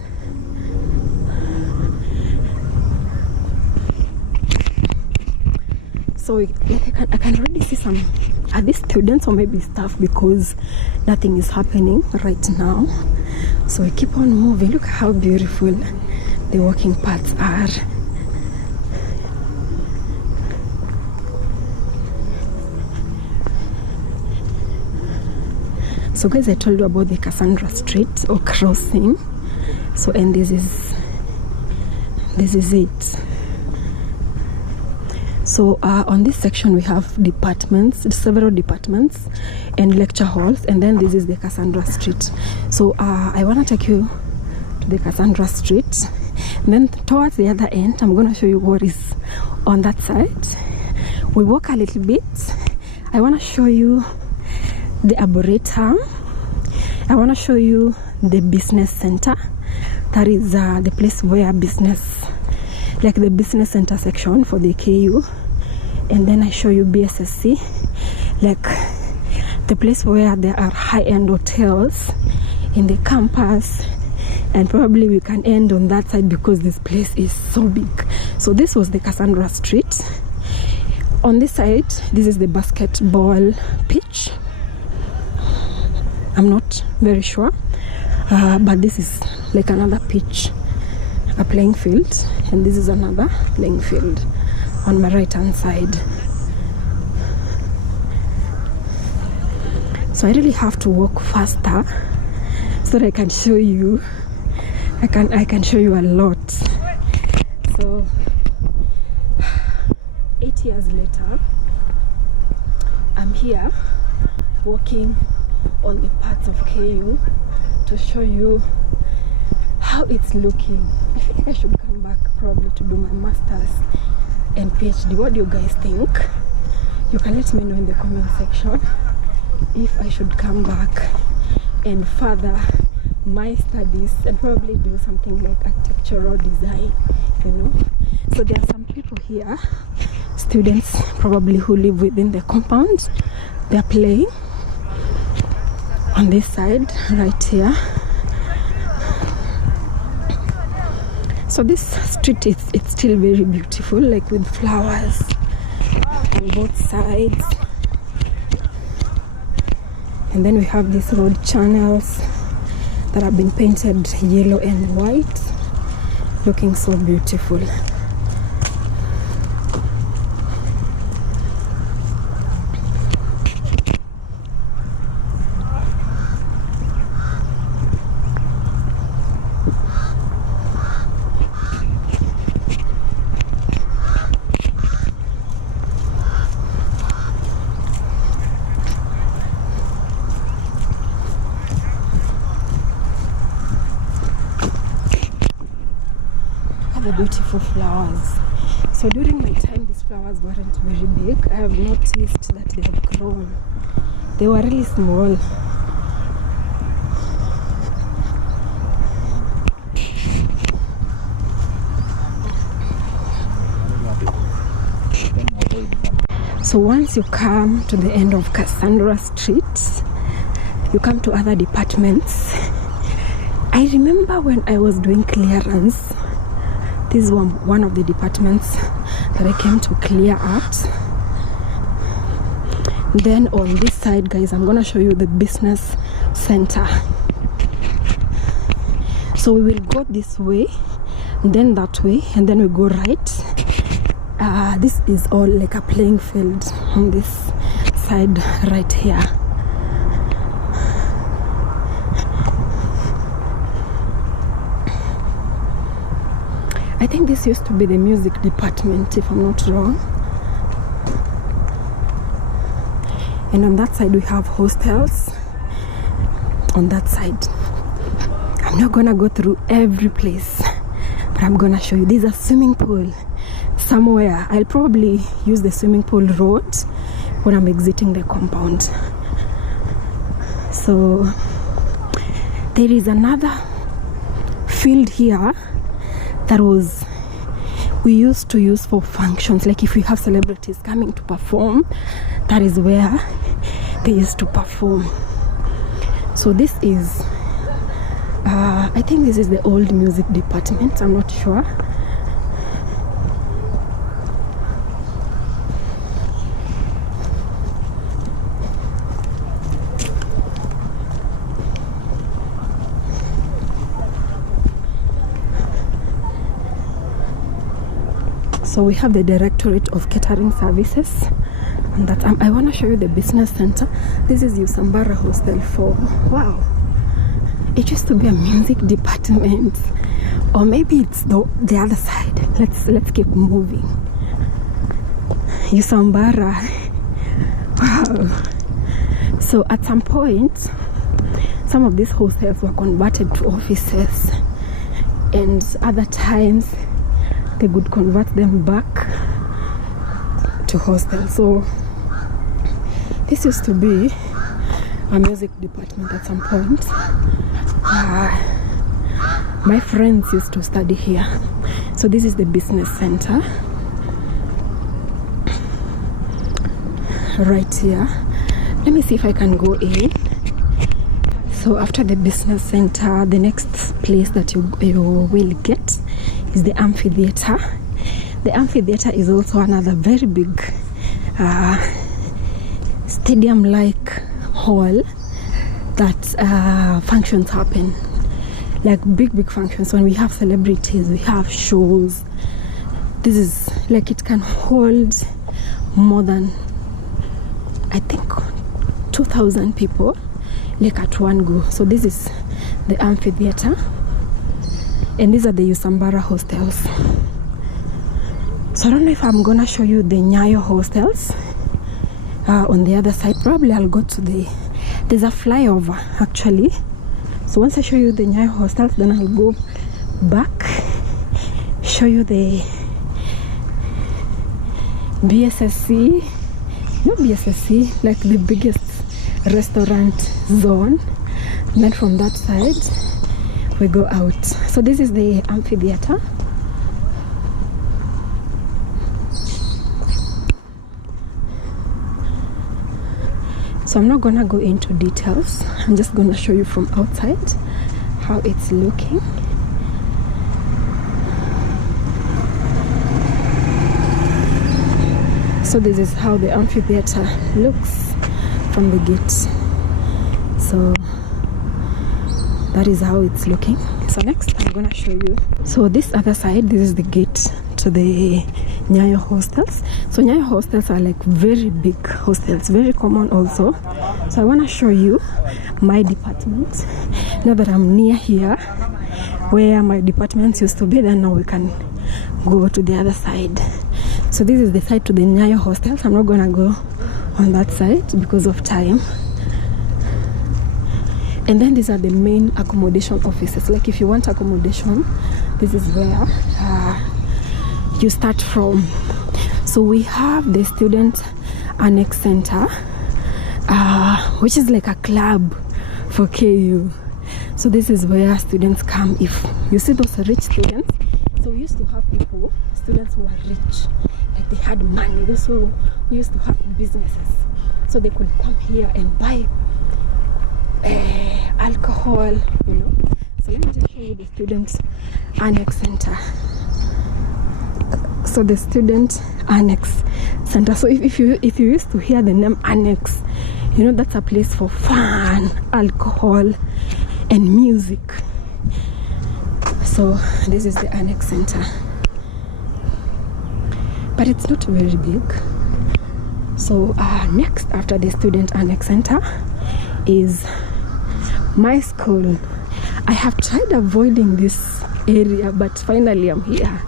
So I can already see some, are these students or maybe staff, because nothing is happening right now. So we keep on moving. Look how beautiful the walking paths are. So guys, I told you about the Cassandra Street or crossing. So, and this is it. So on this section we have departments, several departments and lecture halls, and then this is the Cassandra Street. So I want to take you to the Cassandra Street, and then towards the other end I'm going to show you what is on that side. We walk a little bit. I want to show you the arboretum. I want to show you the business center. That is the place where business, like the business center section for the KU. And then I show you BSSC, like the place where there are high-end hotels in the campus. And probably we can end on that side because this place is so big. So this was the Cassandra Street. On this side, this is the basketball pitch. I'm not very sure, but this is like another pitch, a playing field, and this is another playing field on my right hand side. So I really have to walk faster so that I can show you. I can show you a lot. So 8 years later, I'm here walking on the parts of KU to show you how it's looking. I think I should come back probably to do my master's and PhD. What do you guys think? You can let me know in the comment section if I should come back and further my studies and probably do something like architectural design, you know. So there are some people here, students probably, who live within the compound. They're playing on this side right here. So this street it's still very beautiful, like with flowers on both sides. And then we have these road channels that have been painted yellow and white, looking so beautiful. The beautiful flowers. So during my time these flowers weren't very big. I have noticed that they have grown. They were really small. So once you come to the end of Cassandra Street, you come to other departments. I remember when I was doing clearance, this is one of the departments that I came to clear out. Then on this side, guys, I'm gonna show you the business center. So we will go this way, then that way, and then we go right. This is all like a playing field on this side right here. I think this used to be the music department, if I'm not wrong. And on that side we have hostels. On that side, I'm not gonna go through every place, but I'm gonna show you. There's a swimming pool somewhere. I'll probably use the swimming pool road when I'm exiting the compound. So there is another field here that we used to use for functions, like if we have celebrities coming to perform, that is where they used to perform. So this is I think this is the old music department, I'm not sure. So we have the Directorate of Catering Services, and that I want to show you the business center. This is Usambara Hostel 4. Wow, it used to be a music department, or maybe it's the other side. Let's keep moving. Usambara. Wow. So at some point, some of these hostels were converted to offices, and other times they would convert them back to hostels. So this used to be a music department at some point. My friends used to study here. So this is the business center right here. Let me see if I can go in. So after the business center, the next place that you will get is the amphitheater. The amphitheater is also another very big stadium-like hall that functions happen, like big functions. When we have celebrities, we have shows. This is like, it can hold more than, I think, 2,000 people, like at one go. So this is the amphitheater, and these are the Usambara hostels. So I don't know if I'm gonna show you the Nyayo hostels on the other side. Probably I'll go to there's a flyover actually. So once I show you the Nyayo hostels, then I'll go back, show you the BSSC, not BSSC, like the biggest restaurant zone. And then from that side we go out. So this is the amphitheater. So I'm not gonna go into details, I'm just gonna show you from outside how it's looking. So this is how the amphitheater looks from the gate. So that is how it's looking. So next I'm gonna show you, so this other side, this is the gate to the Nyayo hostels. So Nyayo hostels are like very big hostels, very common also. So I want to show you my department. Now that I'm near here where my departments used to be, then now we can go to the other side. So this is the side to the Nyayo hostels. I'm not gonna go on that side because of time. And then these are the main accommodation offices. Like if you want accommodation, this is where you start from. So we have the Student Annex Center, which is like a club for KU. So this is where students come. If you see those rich students, so we used to have people, students who are rich, like they had money. Those who used to have businesses, so they could come here and buy alcohol, you know. So let me just show you the Student Annex Center. So the Student Annex Center. So if you used to hear the name Annex, you know that's a place for fun, alcohol, and music. So this is the Annex Center, but it's not very big. So next after the Student Annex Center is my school. I have tried avoiding this area, but finally I'm here.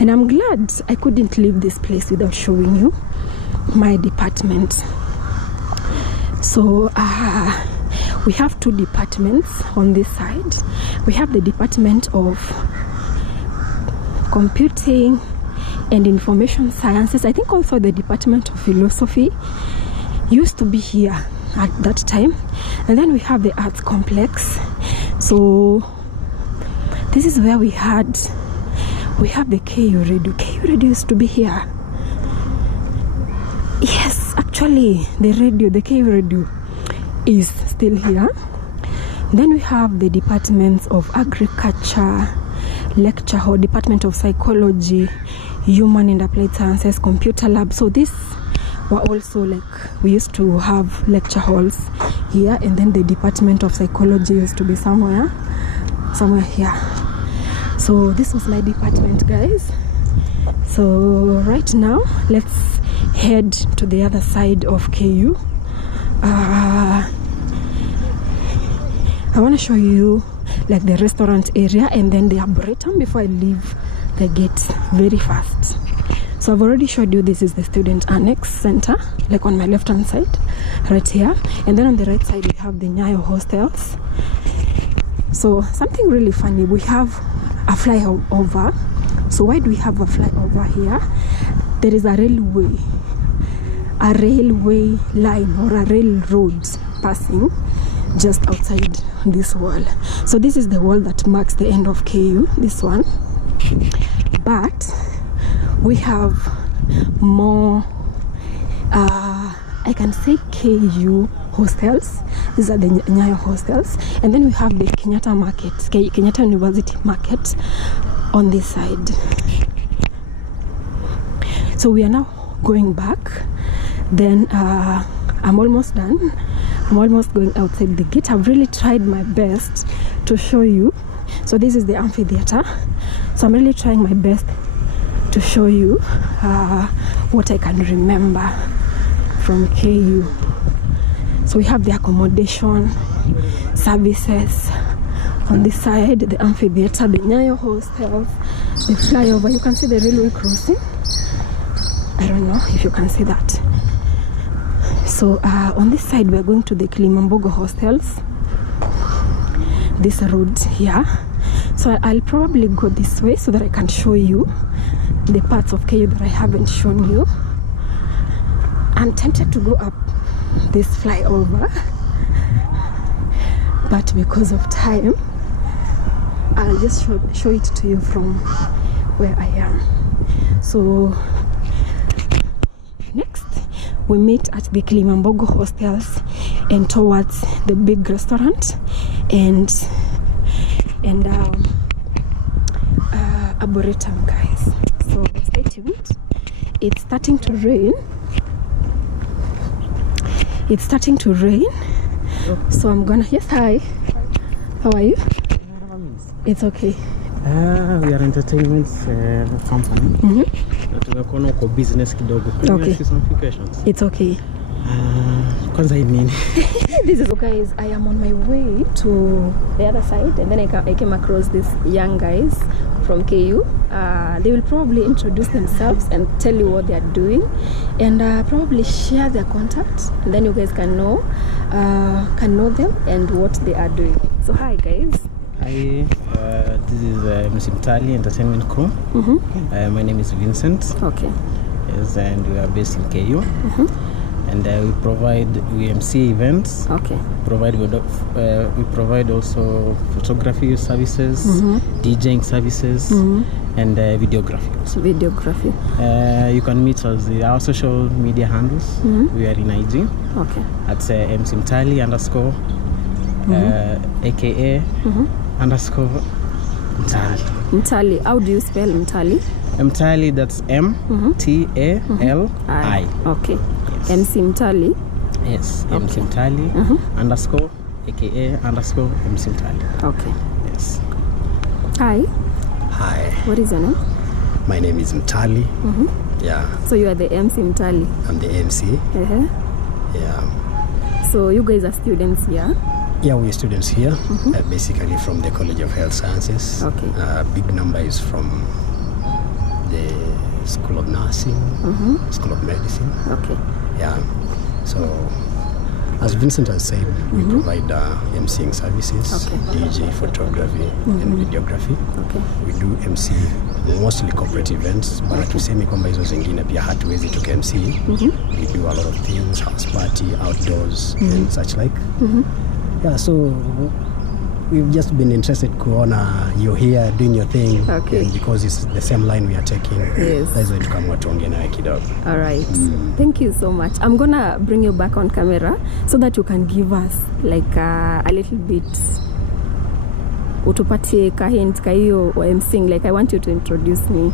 And I'm glad I couldn't leave this place without showing you my department. So we have two departments on this side. We have the Department of Computing and Information Sciences. I think also the Department of Philosophy used to be here at that time. And then we have the Arts Complex. So this is where we have the KU Radio. KU Radio used to be here. Yes, actually Actually, the KU radio is still here. Then we have the departments of agriculture, lecture hall, department of psychology, human and applied sciences, computer lab. So this were also like, we used to have lecture halls here, and then the department of psychology used to be somewhere here. So this was my department, guys. So right now let's head to the other side of KU. I want to show you like the restaurant area and then the arboretum before I leave the gate very fast. So I've already showed you, this is the student annex center, like on my left hand side right here, and then on the right side we have the Nyayo hostels. So something really funny, we have a flyover. So why do we have a flyover here? There is a railway line or a railroad passing just outside this wall. So this is the wall that marks the end of KU, this one. But we have more, I can say KU hostels. These are the Nyayo hostels. And then we have the Kenyatta market, Kenyatta University market on this side. So we are now going back. Then I'm almost done. I'm almost going outside the gate. I've really tried my best to show you. So this is the amphitheater. So I'm really trying my best to show you what I can remember from KU. So we have the accommodation services on this side, the amphitheater, the Nyayo hostels, the flyover. You can see the railway crossing. I don't know if you can see that. So on this side we are going to the Kilimambogo hostels, this road here. So I'll probably go this way so that I can show you the parts of KU that I haven't shown you. I'm tempted to go up this flyover, but because of time I'll just show it to you from where I am. So next we meet at the Kilimambogo hostels and towards the big restaurant and arboretum, guys. So stay tuned. It's starting to rain. So I'm gonna, yes, hi. How are you? It's okay. We are entertainment company. Tuko business kidogo. Okay. Some few questions. It's okay. Kwanza nini? This is, guys, I am on my way to the other side, and then I came across these young guys from KU. They will probably introduce themselves and tell you what they are doing, and probably share their contacts, and then you guys can know them and what they are doing. So hi guys. Hi, this is MC Mtali Entertainment Crew. My name is Vincent. Okay. Yes, and we are based in KU. And we MC events. Okay. We provide also photography services, DJing services, and videography. So videography. You can meet us our social media handles. We are in IG. Okay. At MC Mtali _ aka _ Mtali. Mtali. How do you spell Mtali? Mtali, that's MTALI. Okay. Yes. MC Mtali. Yes. Okay. MC Mtali _ aka _ MC Mtali. Okay. Yes. Hi. Hi, What is your name? my name is Mtali. Yeah, So you are the MC Mtali. I'm the MC. Yeah. So you guys are students here. Yeah, we're students here, basically from the College of Health Sciences. Okay. Big number is from the School of Nursing, School of Medicine. Okay. Yeah. So, as Vincent has said, we provide MCing services, Okay. DJ, photography, and videography. Okay. We do MC mostly corporate events, but hatusemi kwamba hizo zingine pia hatuwezi tuka MC. We do a lot of things, house party, outdoors, and such like. Yeah, so we've just been interested kuona you're here doing your thing. Okay. And because it's the same line we are taking. Yes. That's why tukamwa tuongee nawe kidogo. All right. Thank you so much. I'm gonna bring you back on camera so that you can give us like a little bit. Utupatie ka hint ka hiyo I'm saying, like I want you to introduce me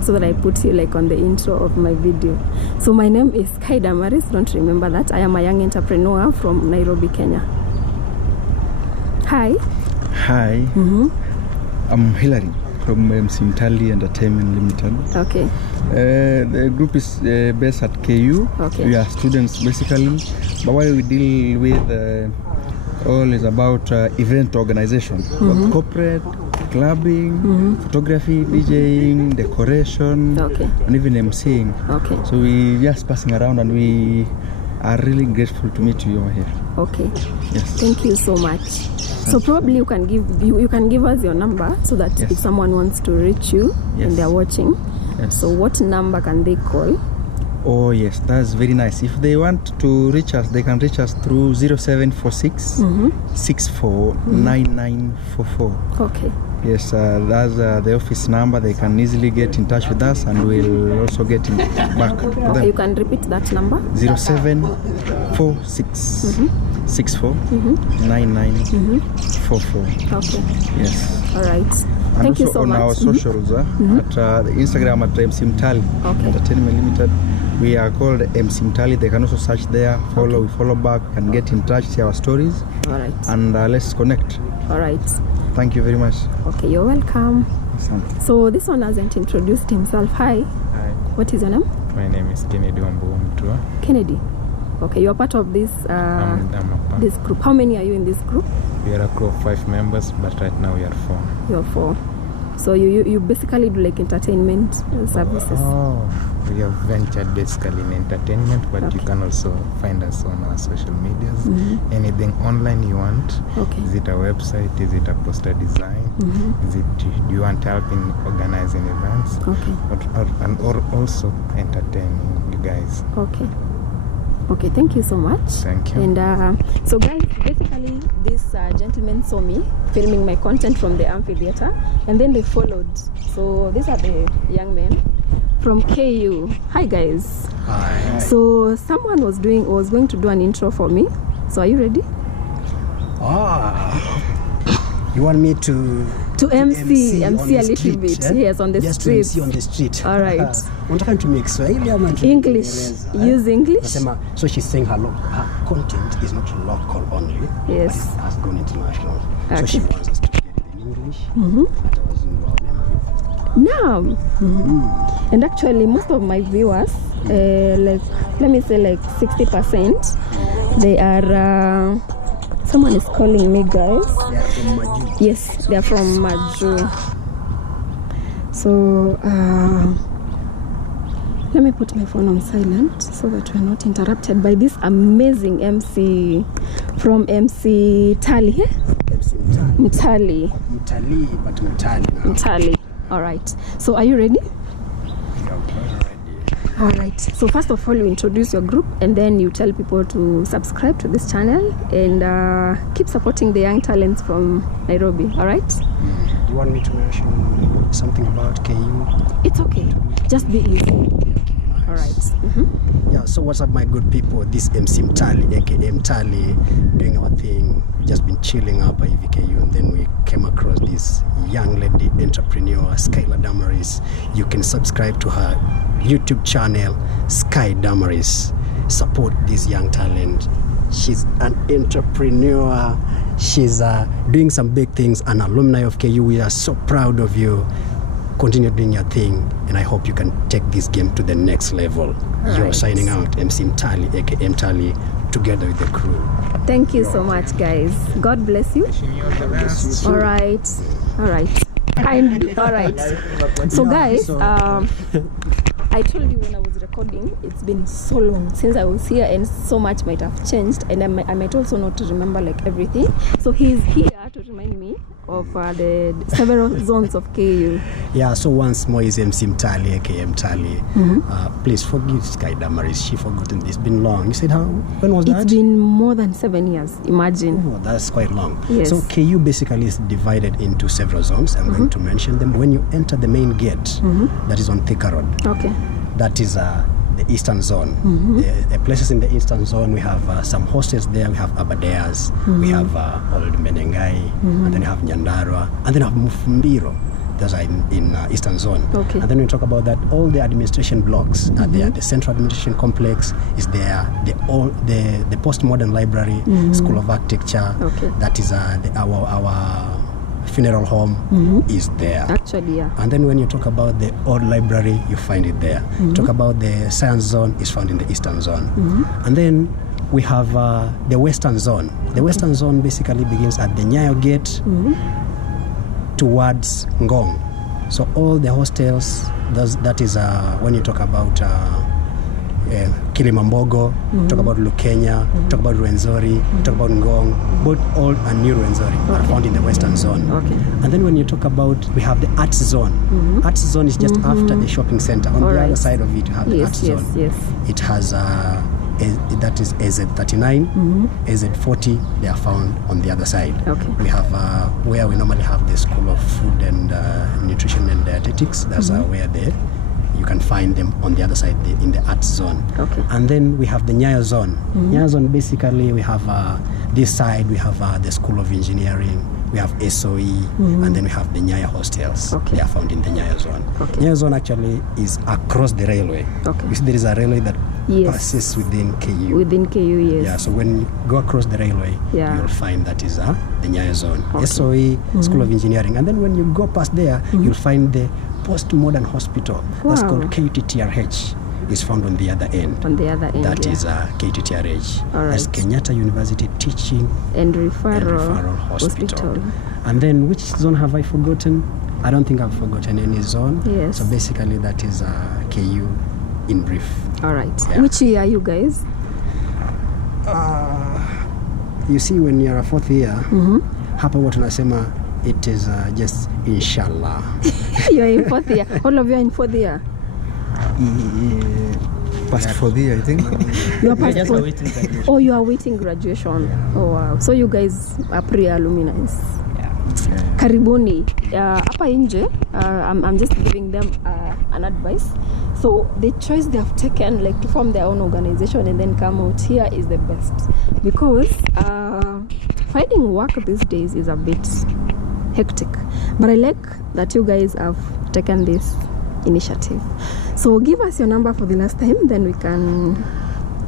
so that I put you like on the intro of my video. So my name is Sky Damaris. Don't remember that. I am a young entrepreneur from Nairobi, Kenya. Hi. Hi. I'm Hilary from MC Mtali Entertainment Limited. Okay. The group is based at KU. Okay. We are students basically, but what we deal with all is about event organization, both corporate, clubbing, photography, DJing, decoration, and even MCing. Okay. So we just passing around, and we are really grateful to meet you over here. Okay. Yes. Thank you so much. So probably you can give us your number so that if someone wants to reach you and they're watching. Yes. So what number can they call? Oh yes, that's very nice. If they want to reach us, they can reach us through 0746 64 9944. Okay. Yes, that's the office number. They can easily get in touch with us, and we'll also get in back to them. Okay, you can repeat that number. 0746 64 9944. Okay. Yes. All right. And Thank you also so on much. our socials, at the Instagram at MC Mtali Entertainment Limited. We are called MC Mtali. They can also search there, follow, we follow back, and get in touch, see our stories. All right. And let's connect. All right. Thank you very much. Okay, you're welcome. Awesome. So this one hasn't introduced himself. Hi. Hi. What is your name? My name is Kennedy Wambuumtua. Kennedy. Okay, you are part of this I'm a part. this group. How many are you in this group? We are a crew of 5 members, but right now we are 4. You're 4. So you basically do like entertainment services. Oh, we have ventured basically in entertainment, but you can also find us on our social medias. Anything online you want. Okay. Is it a website? Is it a poster design? Is it, do you want help in organizing events? Okay. Or also entertaining you guys. Okay. Okay, thank you so much. Thank you. And so guys, basically this gentleman saw me filming my content from the amphitheater, and then they followed. So these are the young men from KU. Hi guys. Hi. So someone was going to do an intro for me. So are you ready? You want me to MC a little street, bit? Eh? Yes, on the just street. Just to MC on the street. All right. Unataka nitumie Kiswahili ama nitumie English. Kiingereza, Use English. Nasema, so she's saying her content is not local only. Yes. But it has gone international. Okay. So she wants us to get it in English. Now, and actually most of my viewers, like let me say like 60%, they are. Someone is calling me, guys. They are from Maju. Yes, they are from Maju. So let me put my phone on silent so that we're not interrupted by this amazing MC from MC Tali. MC Mtali. Mtali. But Mtali now. Mtali. All right. So are you ready? Yeah, we're ready. All right. So first of all, you introduce your group, and then you tell people to subscribe to this channel and keep supporting the young talents from Nairobi. All right. Do you want me to mention something about KU? It's okay. Just be easy. All right. Yeah, so what's up, my good people? This MC Mtali, aka Mtali, doing our thing. We've just been chilling up at EVKU, and then we came across this young lady entrepreneur, Skylar Damaris. You can subscribe to her YouTube channel, Sky Damaris. Support this young talent. She's an entrepreneur. She's doing some big things, an alumni of KU. We are so proud of you. Continue doing your thing, and I hope you can take this game to the next level. You're signing out, MC Mtali, aka Mtali, together with the crew. Thank you so much, guys. God bless you. All right. All right. All right. So guys, I told you when I was recording, it's been so long since I was here, and so much might have changed, and I might also not remember like everything. So he's here to remind me of the several zones of KU. Yeah, so once more is MC Mtali, aka Mtali. Please forgive Sky Damaris. She forgotten this. It's been long. You said when was that? It's been more than 7 years. Imagine. Oh, that's quite long. Yes. So KU basically is divided into several zones. I'm going to mention them. When you enter the main gate, that is on Thika Road. Okay. That is the eastern zone. The places in the eastern zone, we have some hostels there. We have Abadeas, we have Old Menengai, and then we have Nyandarua, and then we have Mufumbiro. Those are in eastern zone. Okay. And then we talk about that all the administration blocks are there. The central administration complex is there. The postmodern library, School of Architecture. Okay. That is our funeral home is there. Actually, yeah. And then when you talk about the old library, you find it there. Talk about the science zone, is found in the eastern zone. And then we have the western zone. The western zone basically begins at the Nyayo gate towards Ngong. So all the hostels, that is when you talk about Kilimambogo, talk about Lukenya, talk about Rwenzori, talk about Ngong, both old and new Rwenzori are found in the western zone. Okay. And then when you talk about, we have the arts zone. Arts zone is just after the shopping center. On the other side of it, you have the arts zone. Yes. It has that is AZ39, AZ40. They are found on the other side. Okay. We have where we normally have the School of Food and Nutrition and Dietetics. That's where you can find them on the other side, in the arts zone. Okay. And then we have the Nyayo zone. Nyayo zone, basically, we have this side, we have the School of Engineering, we have SOE, and then we have the Nyayo hostels. Okay. They are found in the Nyayo zone. Okay. Nyayo zone actually is across the railway. Okay. You see, there is a railway that Yes. passes within KU. Within KU, yes. Yeah, so when you go across the railway, Yeah. you'll find that is the Nyayo zone. Okay. SOE, School of Engineering. And then when you go past there, you'll find the postmodern hospital. That's Wow. called KUTTRH. Is found on the other end. On the other end, That yeah. is KUTTRH. All That's right. Kenyatta University Teaching and and referral Referral Hospital. hospital. And then which zone have I forgotten? I don't think I've forgotten any zone. Yes. So basically that is KU in brief. All right. Yeah. Which year are you guys? You see, when you're a fourth year, hapa huwa tunasema it is just inshallah. You're in fourth year. All of you are in fourth year. Past for the, I think. You are We're past just fourth. awaiting graduation. Oh, you are waiting graduation. Oh wow. So you guys are pre-alumni. Karibuni. Hapa nje, I'm just giving them an advice. So the choice they have taken, like to form their own organization and then come out here, is the best, because finding work these days is a bit hectic. But I like that you guys have taken this initiative. So give us your number for the last time, then we can.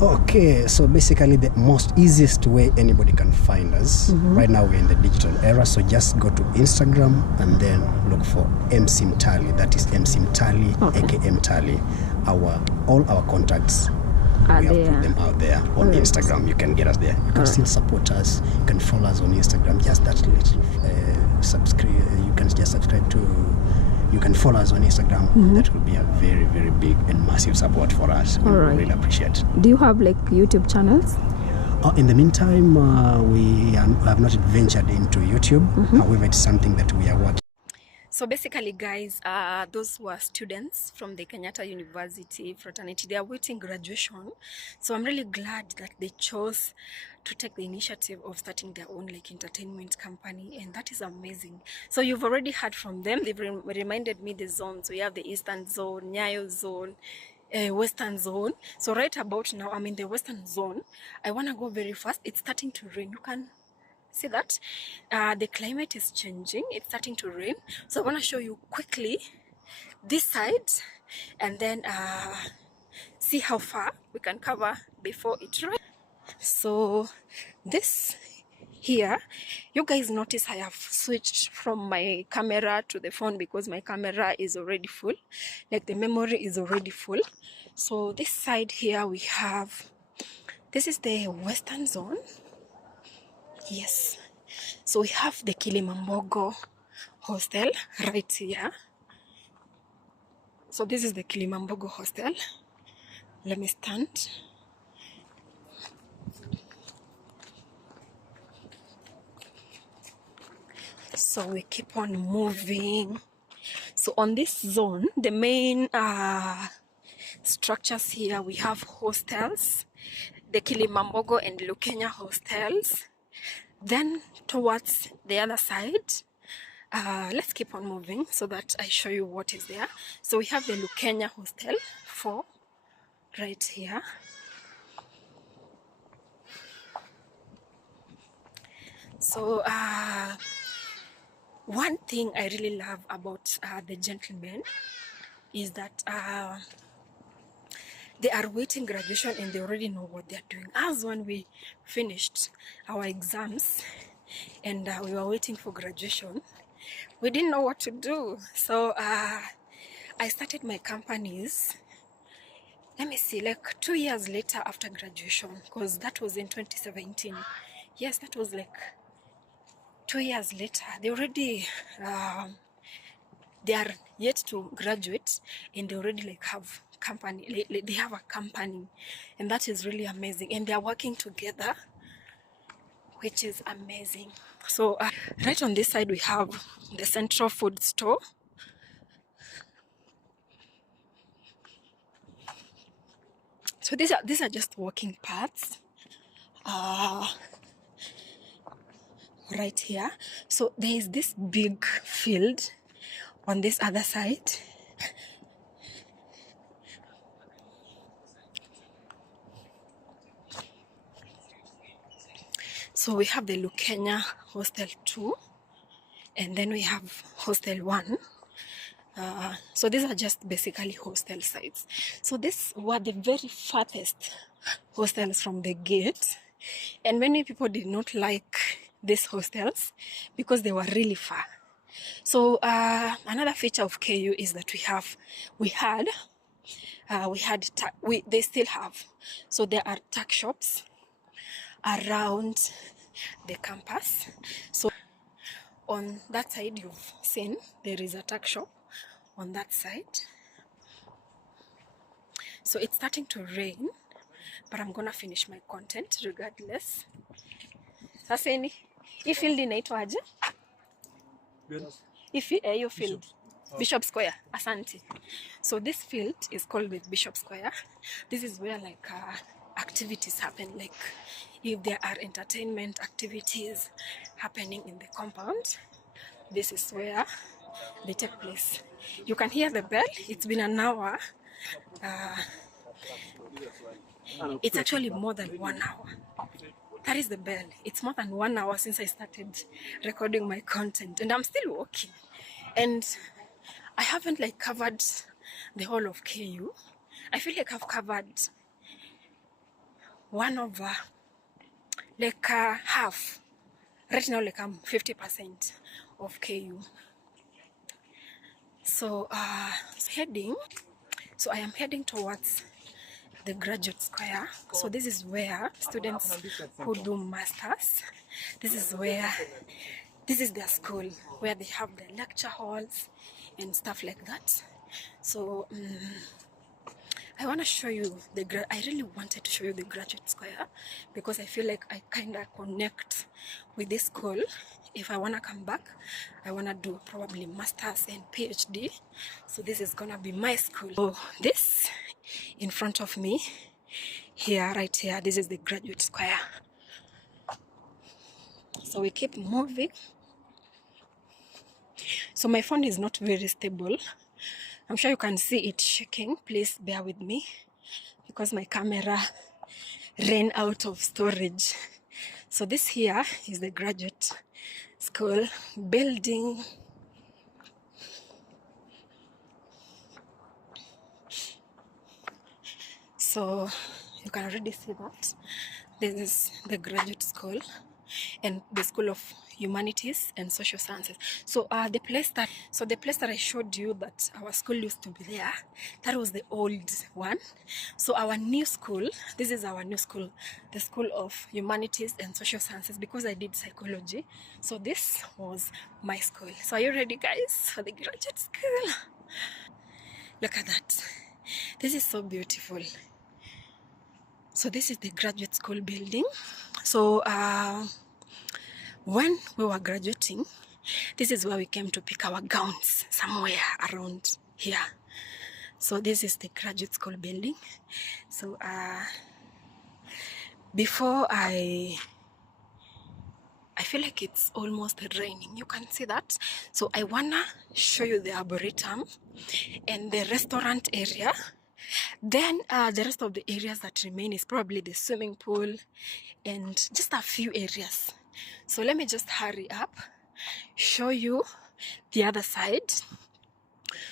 Okay, so basically the most easiest way anybody can find us. Right now we're in the digital era, so just go to Instagram and then look for MC Mtali. That is MC Mtali, Okay. aka Mtali. All our contacts, Are we have there. put them out there on Alright. Instagram. You can get us there. You can Alright. still support us. You can follow us on Instagram. Just that little subscribe. You can just subscribe to. You can follow us on Instagram. That will be a very, very big and massive support for us. We Alright. really appreciate. Do you have like YouTube channels? In the meantime, we have not ventured into YouTube. However, it's something that we are working. So basically, guys, those who are students from the Kenyatta University fraternity, they are waiting graduation. So I'm really glad that they chose to take the initiative of starting their own like entertainment company, and that is amazing. So you've already heard from them. They've reminded me the zones. So we have the Eastern Zone, Nyayo Zone, Western Zone. So right about now, I'm in the Western Zone. I want to go very fast. It's starting to rain. You can see that the climate is changing. It's starting to rain. So I want to show you quickly this side, and then see how far we can cover before it rains. So this here, you guys notice I have switched from my camera to the phone because my camera is already full, like the memory is already full. So this side here we have, this is the Western Zone. Yes, so we have the Kilimambogo hostel right here. So this is the Kilimambogo hostel. Let me stand. So we keep on moving. So on this zone, the main structures here, we have hostels, the Kilimambogo and Lukenya hostels. Then towards the other side, let's keep on moving so that I show you what is there. So we have the Lukenya hostel 4 right here. So one thing I really love about the gentlemen is that they are waiting graduation and they already know what they're doing. As when we finished our exams and we were waiting for graduation, we didn't know what to do. So I started my companies, let me see, like 2 years later after graduation, because that was in 2017. Yes, that was like 2 years later. They already they are yet to graduate and they already like have company, they have a company, and that is really amazing, and they are working together, which is amazing. So right on this side we have the central food store. So these are just walking paths right here. So there is this big field on this other side. So we have the Lukenya hostel 2, and then we have hostel 1. So these are just basically hostel sites. So these were the very farthest hostels from the gate, and many people did not like these hostels because they were really far. So another feature of KU is that they still have. So there are tuck shops around the campus. So on that side, you've seen there is a tuck shop on that side. So it's starting to rain, but I'm gonna finish my content regardless. Sasa hii field inaitwaje? Hiyo field Bishop Square. Asante. So this field is called the Bishop Square. This is where like activities happen, like if there are entertainment activities happening in the compound, this is where they take place. You can hear the bell. It's been an hour. It's actually more than 1 hour. That is the bell. It's more than 1 hour since I started recording my content, and I'm still walking, and I haven't like covered the whole of KU. I feel like I've covered half. Right now, like I'm 50% of KU. So I am heading towards the graduate square. So this is where students who do masters, this is their school, where they have the lecture halls and stuff like that. So I want to show you I really wanted to show you the graduate square because I feel like I kind of connect with this school. If I want to come back, I want to do probably masters and PhD. So this is gonna be my school. So this in front of me here, right here, this is the graduate square. So we keep moving. So my phone is not very stable. I'm sure you can see it shaking. Please bear with me because my camera ran out of storage. So this here is the graduate school building. So you can already see that this is the graduate school and the School of Humanities and Social Sciences. So the place that I showed you that our school used to be there, that was the old one. So our new school, this is our new school, the School of Humanities and Social Sciences, because I did psychology. So this was my school. So are you ready, guys, for the graduate school? Look at that. This is so beautiful. So this is the graduate school building. So when we were graduating, this is where we came to pick our gowns, somewhere around here. So this is the graduate school building. So before I feel like it's almost raining. You can see that. So I wanna show you the arboretum and the restaurant area. Then the rest of the areas that remain is probably the swimming pool and just a few areas. So let me just hurry up, show you the other side.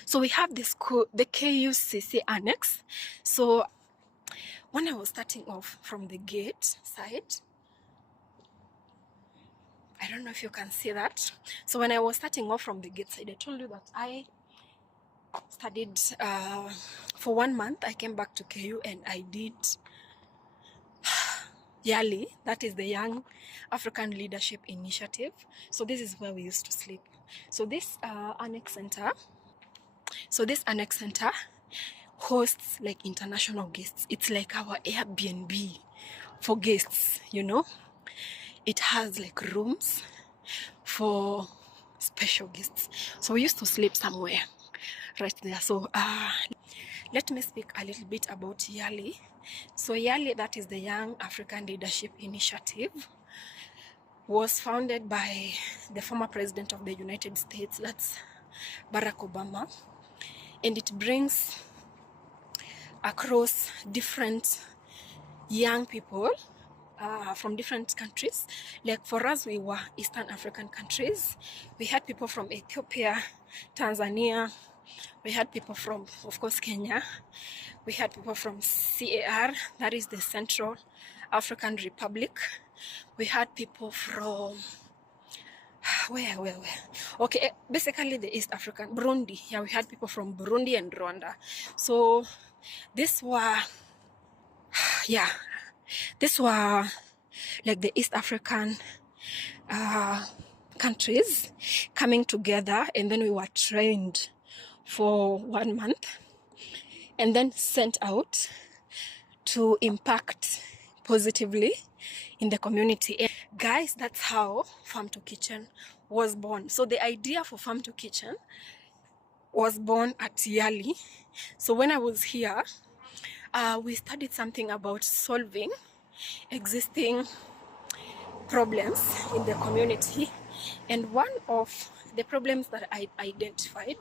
So we have the school, the KUCC annex. So when I was starting off from the gate side, I don't know if you can see that. So when I was starting off from the gate side, I told you that I studied for 1 month. I came back to KU and I did YALI, that is the Young African Leadership Initiative. So this is where we used to sleep. So this annex center hosts like international guests. It's like our Airbnb for guests, you know. It has like rooms for special guests. So we used to sleep somewhere right there. So let me speak a little bit about YALI. So YALI, that is the Young African Leadership Initiative, was founded by the former president of the United States, that's Barack Obama. And it brings across different young people from different countries. Like for us, we were Eastern African countries. We had people from Ethiopia, Tanzania. We had people from, of course, Kenya. We had people from CAR, that is the Central African Republic. We had people from where? Okay, basically the East African, Burundi. Yeah, we had people from Burundi and Rwanda. So these were like the East African countries coming together, and then we were trained for 1 month and then sent out to impact positively in the community. And guys, that's how Farm to Kitchen was born. So the idea for Farm to Kitchen was born at YALI. So when I was here, we studied something about solving existing problems in the community, and one of the problems that I identified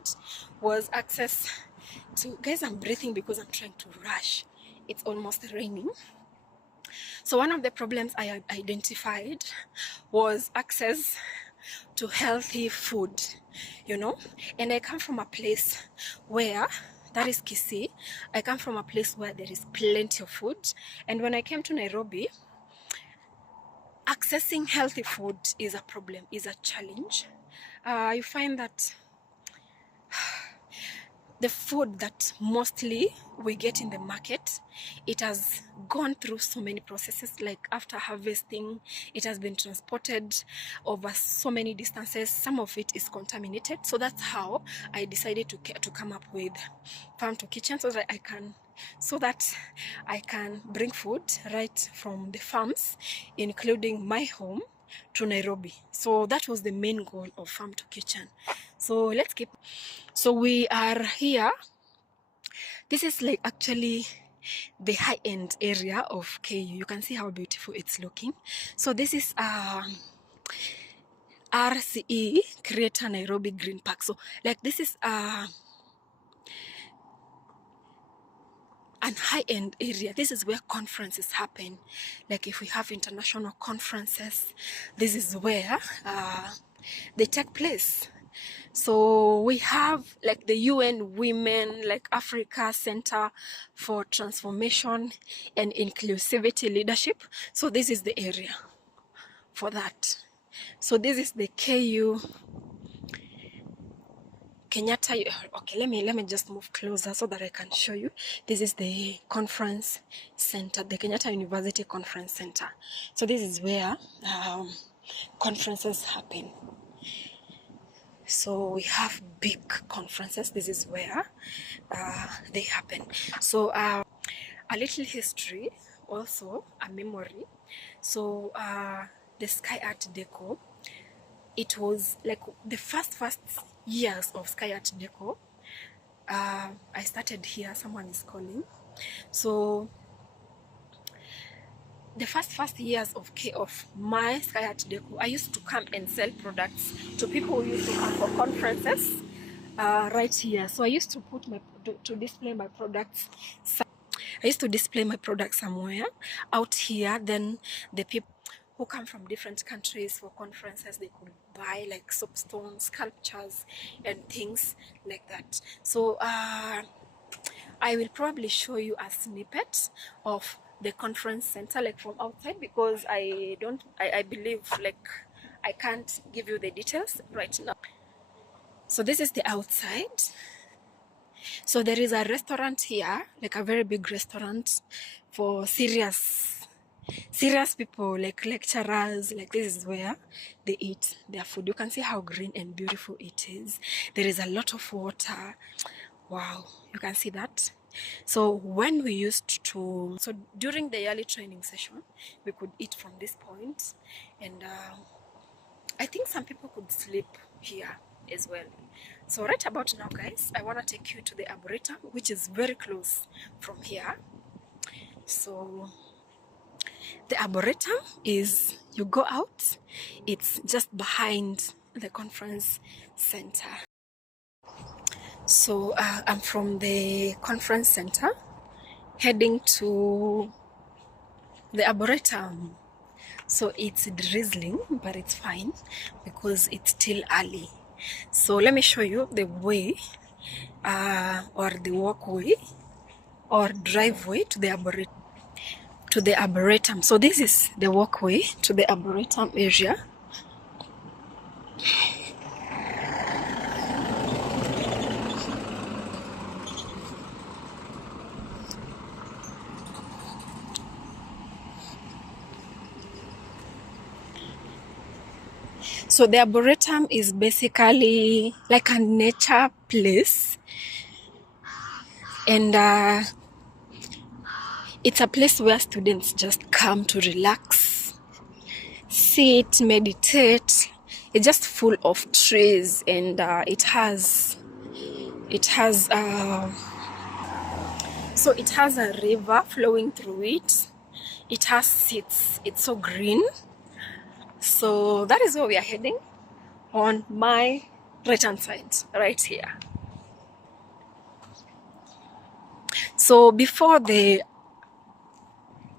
was access to, guys, I'm breathing because I'm trying to rush, it's almost raining. So one of the problems I identified was access to healthy food, you know. And I come from a place where, that is Kisii. I come from a place where there is plenty of food. And when I came to Nairobi, accessing healthy food is a problem, is a challenge. You find that the food that mostly we get in the market, it has gone through so many processes. Like after harvesting, it has been transported over so many distances. Some of it is contaminated. So that's how I decided to come up with Farm to Kitchen, so that I can bring food right from the farms, including my home, to Nairobi. So that was the main goal of Farm to Kitchen. So let's keep. So we are here. This is like actually the high-end area of KU. You can see how beautiful it's looking. So this is RCE, Creator Nairobi Green Park. So like this is an high-end area. This is where conferences happen. Like if we have international conferences, this is where they take place. So we have like the UN Women, like Africa Center for Transformation and Inclusivity Leadership. So this is the area for that. So this is the KU Kenyatta. Okay, let me just move closer so that I can show you. This is the conference center, the Kenyatta University Conference Center. So this is where conferences happen. So we have big conferences. This is where they happen. So a little history, also a memory. So the Sky Art Deco it was like the first years of Sky Art Deco. I started here. Someone is calling. So the first years of my Sky Art Deco, I used to come and sell products to people who used to come for conferences right here. So I used to put to display my products. I used to display my products somewhere out here. Then the people who come from different countries for conferences, they could buy like soapstones, sculptures, and things like that. So I will probably show you a snippet of the conference center, like from outside, because I believe like I can't give you the details right now. So this is the outside. So there is a restaurant here, like a very big restaurant for serious people, like lecturers. Like this is where they eat their food. You can see how green and beautiful it is. There is a lot of water. Wow, you can see that. So when we used to, so during the yearly training session, we could eat from this point, and I think some people could sleep here as well. So right about now, guys, I want to take you to the Arboretum, which is very close from here. So the Arboretum is, you go out, it's just behind the conference center. So I'm from the conference center heading to the Arboretum. So it's drizzling, but it's fine because it's still early. So let me show you the way or the walkway or driveway to the Arboretum. So this is the walkway to the Arboretum area. So the Arboretum is basically like a nature place, and it's a place where students just come to relax, sit, meditate. It's just full of trees, and it has a river flowing through it. It has seats. It's so green. So that is where we are heading, on my right hand side, right here. So before the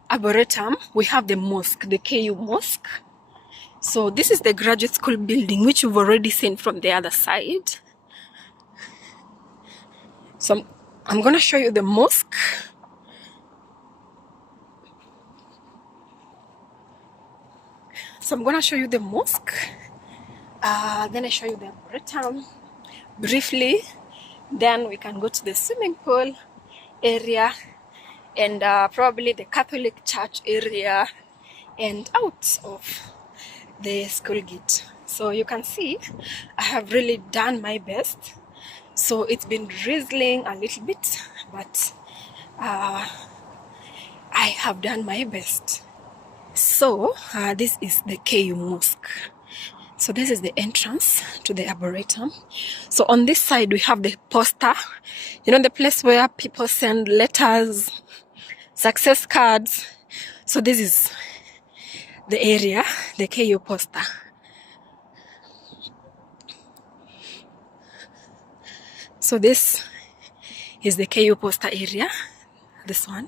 Arboretum, we have the mosque, the KU Mosque. So this is the graduate school building, which you've already seen from the other side. So I'm going to show you the mosque. So I'm going to show you the mosque. Then I show you the Arboretum briefly. Then we can go to the swimming pool area, and probably the Catholic church area, and out of the school gate. So you can see I have really done my best. So it's been drizzling a little bit, but I have done my best. So this is the KU Mosque. So this is the entrance to the Arboretum. So on this side we have the poster, you know, the place where people send letters, success cards. So this is the area, the KU poster. So this is the KU poster area, this one.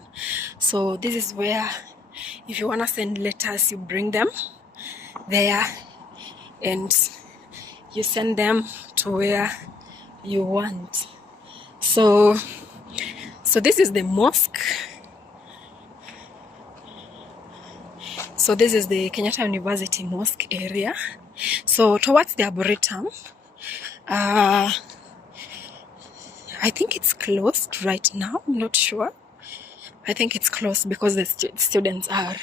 So this is where, if you want to send letters, you bring them there and you send them to where you want. So this is the mosque. So this is the Kenyatta University Mosque area. So towards the Arboretum, I think it's closed right now. I'm not sure. I think it's closed because the students are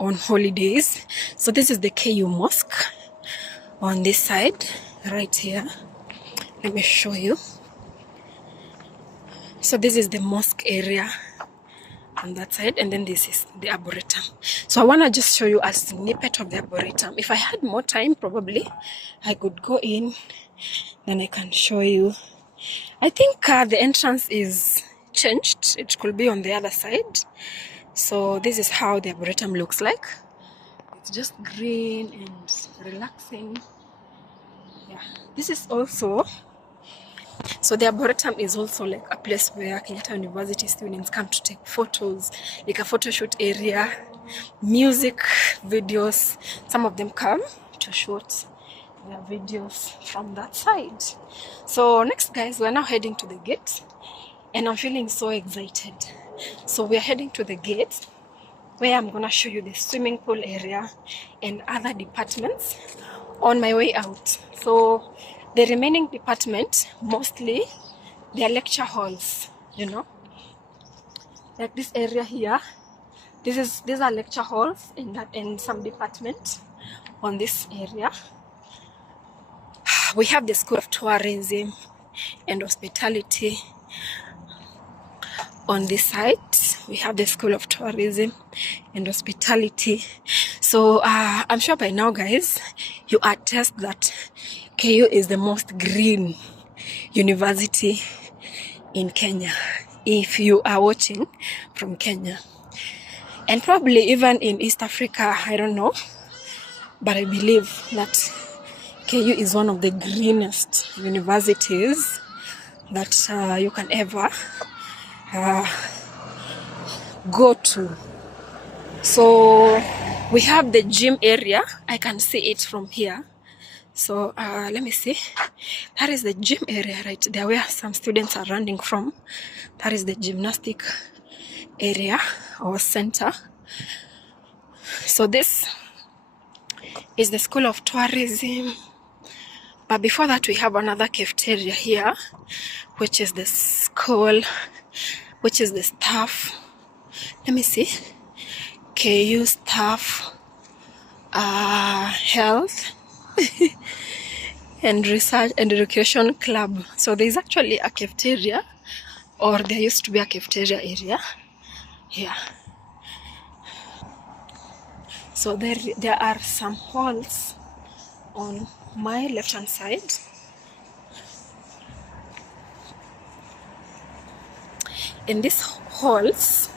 on holidays. So this is the KU Mosque on this side, right here. Let me show you. So this is the mosque area on that side, and then this is the arboretum. So I want to just show you a snippet of the arboretum. If I had more time, probably I could go in, then I can show you. I think the entrance is changed. It could be on the other side. So this is how the arboretum looks like. It's just green and relaxing. Yeah, this is also, so the arboretum is also like a place where Kenyatta University students come to take photos, like a photo shoot area, music videos. Some of them come to shoot their videos from that side. So next, guys, we're now heading to the gate, and I'm feeling so excited. So we're heading to the gate, where I'm gonna show you the swimming pool area and other departments on my way out. So the remaining department, mostly their lecture halls, you know, like this area here. These are lecture halls in some department on this area. We have the School of Tourism and Hospitality on this side. We have the School of Tourism and Hospitality. So I'm sure by now, guys, you attest that KU is the most green university in Kenya, if you are watching from Kenya, and probably even in East Africa. I don't know, but I believe that KU is one of the greenest universities that you can ever go to. So we have the gym area. I can see it from here. So let me see. That is the gym area right there, where some students are running from. That is the gymnastic area or center. So this is the School of Tourism. But before that, we have another cafeteria here, which is the school, which is the staff. Let me see. KU staff, health and research and education club. So there's actually a cafeteria, or there used to be a cafeteria area here. So there are some halls on my left hand side. In these halls,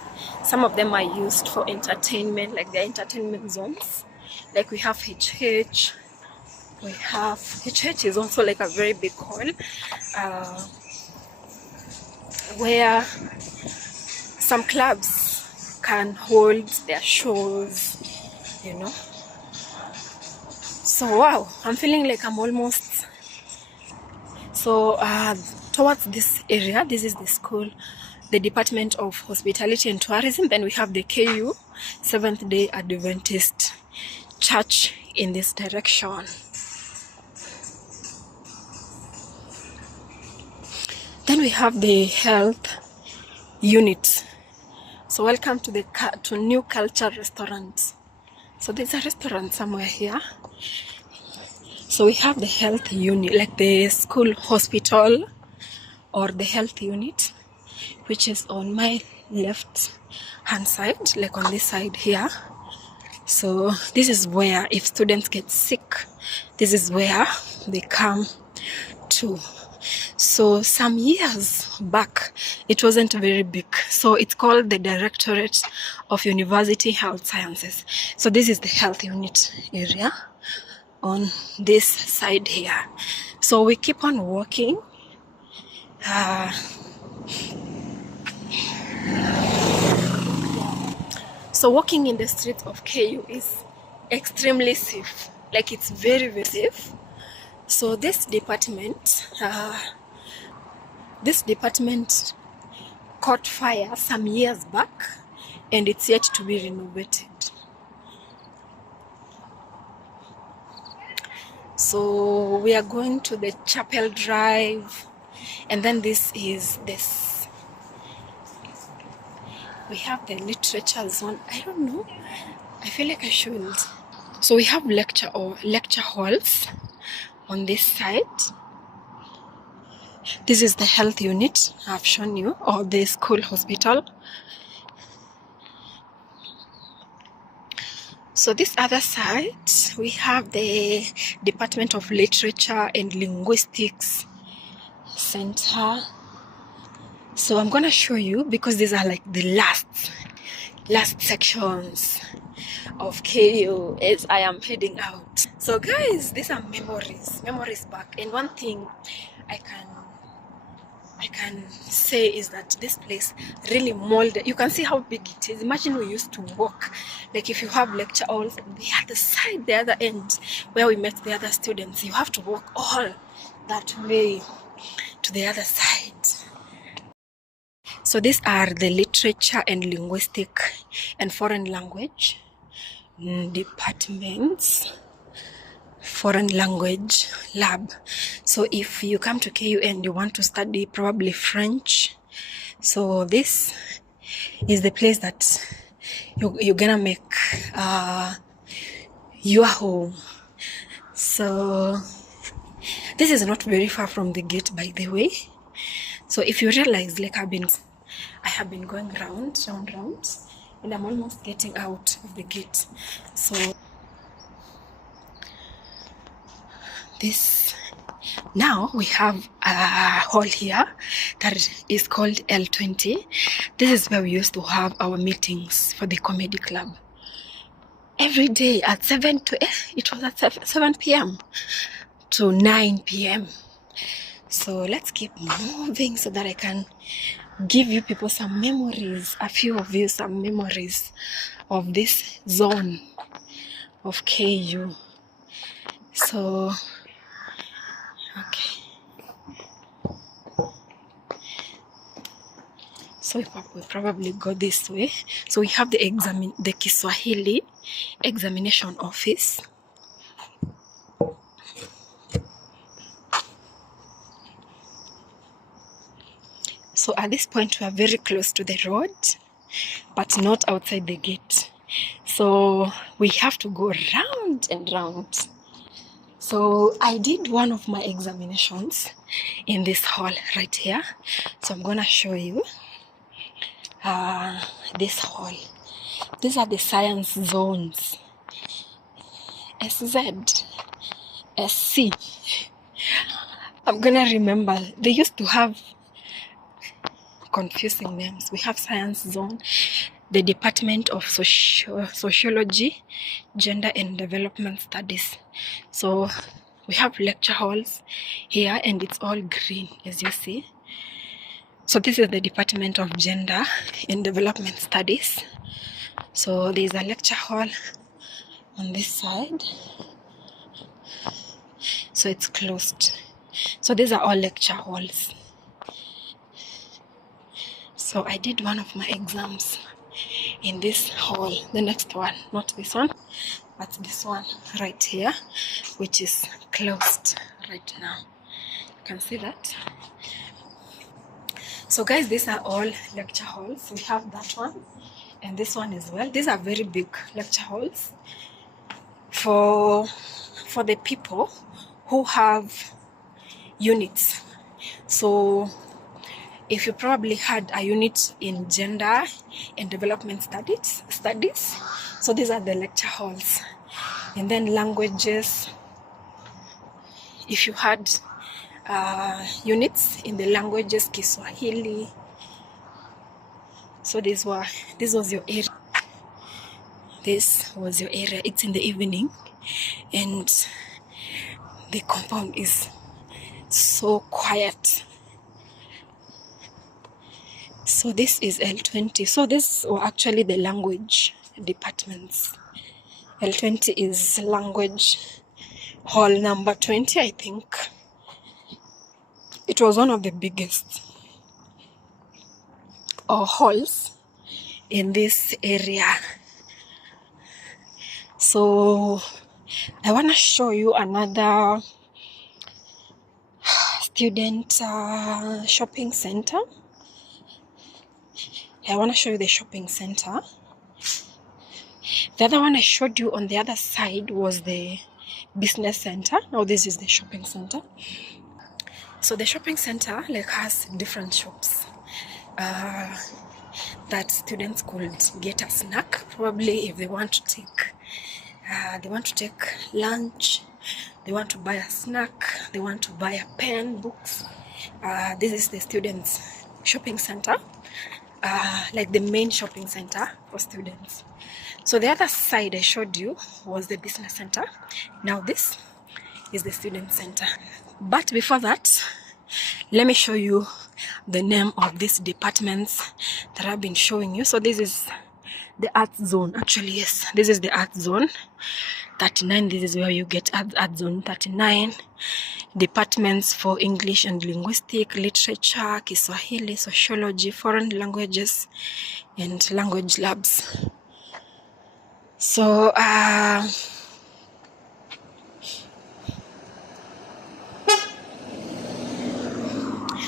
some of them are used for entertainment, like the entertainment zones. Like we have HH. We have HH is also like a very big hall where some clubs can hold their shows, you know. So wow, I'm feeling like I'm almost. So towards this area, this is the school, the Department of Hospitality and Tourism. Then we have the KU Seventh-day Adventist Church in this direction. Then we have the health unit. So welcome to New Culture Restaurant. So there's a restaurant somewhere here. So we have the health unit, like the school hospital or the health unit, which is on my left hand side, like on this side here. So this is where, if students get sick, this is where they come to. So some years back, it wasn't very big. So it's called the Directorate of University Health Sciences. So this is the health unit area on this side here. So we keep on walking. So walking in the streets of KU is extremely safe. Like, it's very, very safe. So this department caught fire some years back, and it's yet to be renovated. So we are going to the Chapel Drive, and then this is this. We have the literature zone. I don't know. I feel like I should. So we have lecture halls on this side. This is the health unit I've shown you, or the school hospital. So this other side, we have the Department of Literature and Linguistics Center. So I'm gonna show you, because these are like the last sections of KU as I am heading out. So guys, these are memories back. And one thing I can say is that this place really molded. You can see how big it is. Imagine we used to walk, like if you have lecture halls, the other side, the other end where we met the other students, you have to walk all that way to the other side. So these are the Literature and Linguistic and Foreign Language departments, Foreign Language Lab. So if you come to KU and you want to study probably French, so this is the place that you're gonna make your home. So this is not very far from the gate, by the way. So if you realize, like I have been going round, and I'm almost getting out of the gate. So this, now we have a hall here that is called L20. This is where we used to have our meetings for the comedy club. Every day at 7 p.m. to 9 p.m. So let's keep moving so that I can give you people some memories, a few of you some memories of this zone of KU. So, okay. So we probably go this way. So we have the Kiswahili examination office. So at this point we are very close to the road, but not outside the gate. So we have to go round and round. So I did one of my examinations in this hall right here. So I'm gonna show you this hall. These are the science zones. SZ, SC. I'm gonna remember. They used to have confusing names. We have science zone, the Department of Sociology, Gender and Development Studies. So we have lecture halls here, and it's all green, as you see. So this is the Department of Gender and Development Studies. So there's a lecture hall on this side. So it's closed. So these are all lecture halls. So I did one of my exams in this hall, the next one, not this one, but this one right here, which is closed right now. You can see that. So guys, these are all lecture halls. We have that one and this one as well. These are very big lecture halls for the people who have units. So if you probably had a unit in gender and development studies, so these are the lecture halls. And then languages, if you had units in the languages, Kiswahili, so this was your area. This was your area. It's in the evening, and the compound is so quiet. So this is L20. So this were actually the language departments. L20 is language hall number 20, I think. It was one of the biggest halls in this area. So I want to show you another student shopping center. I want to show you the shopping center. The other one I showed you on the other side was the business center. Now this is the shopping center. So the shopping center has different shops that students could get a snack, probably if they want to take They want to take lunch, they want to buy a snack, they want to buy a pen, books. This is the students' shopping center, like the main shopping center for students. So the other side I showed you was the business center. Now this is the student center. But before that, let me show you the name of these departments that I've been showing you. So this is the art zone. Actually, yes, this is the art zone 39. This is where you get art zone 39. Departments for English and linguistic, literature, Kiswahili, sociology, foreign languages, and language labs. So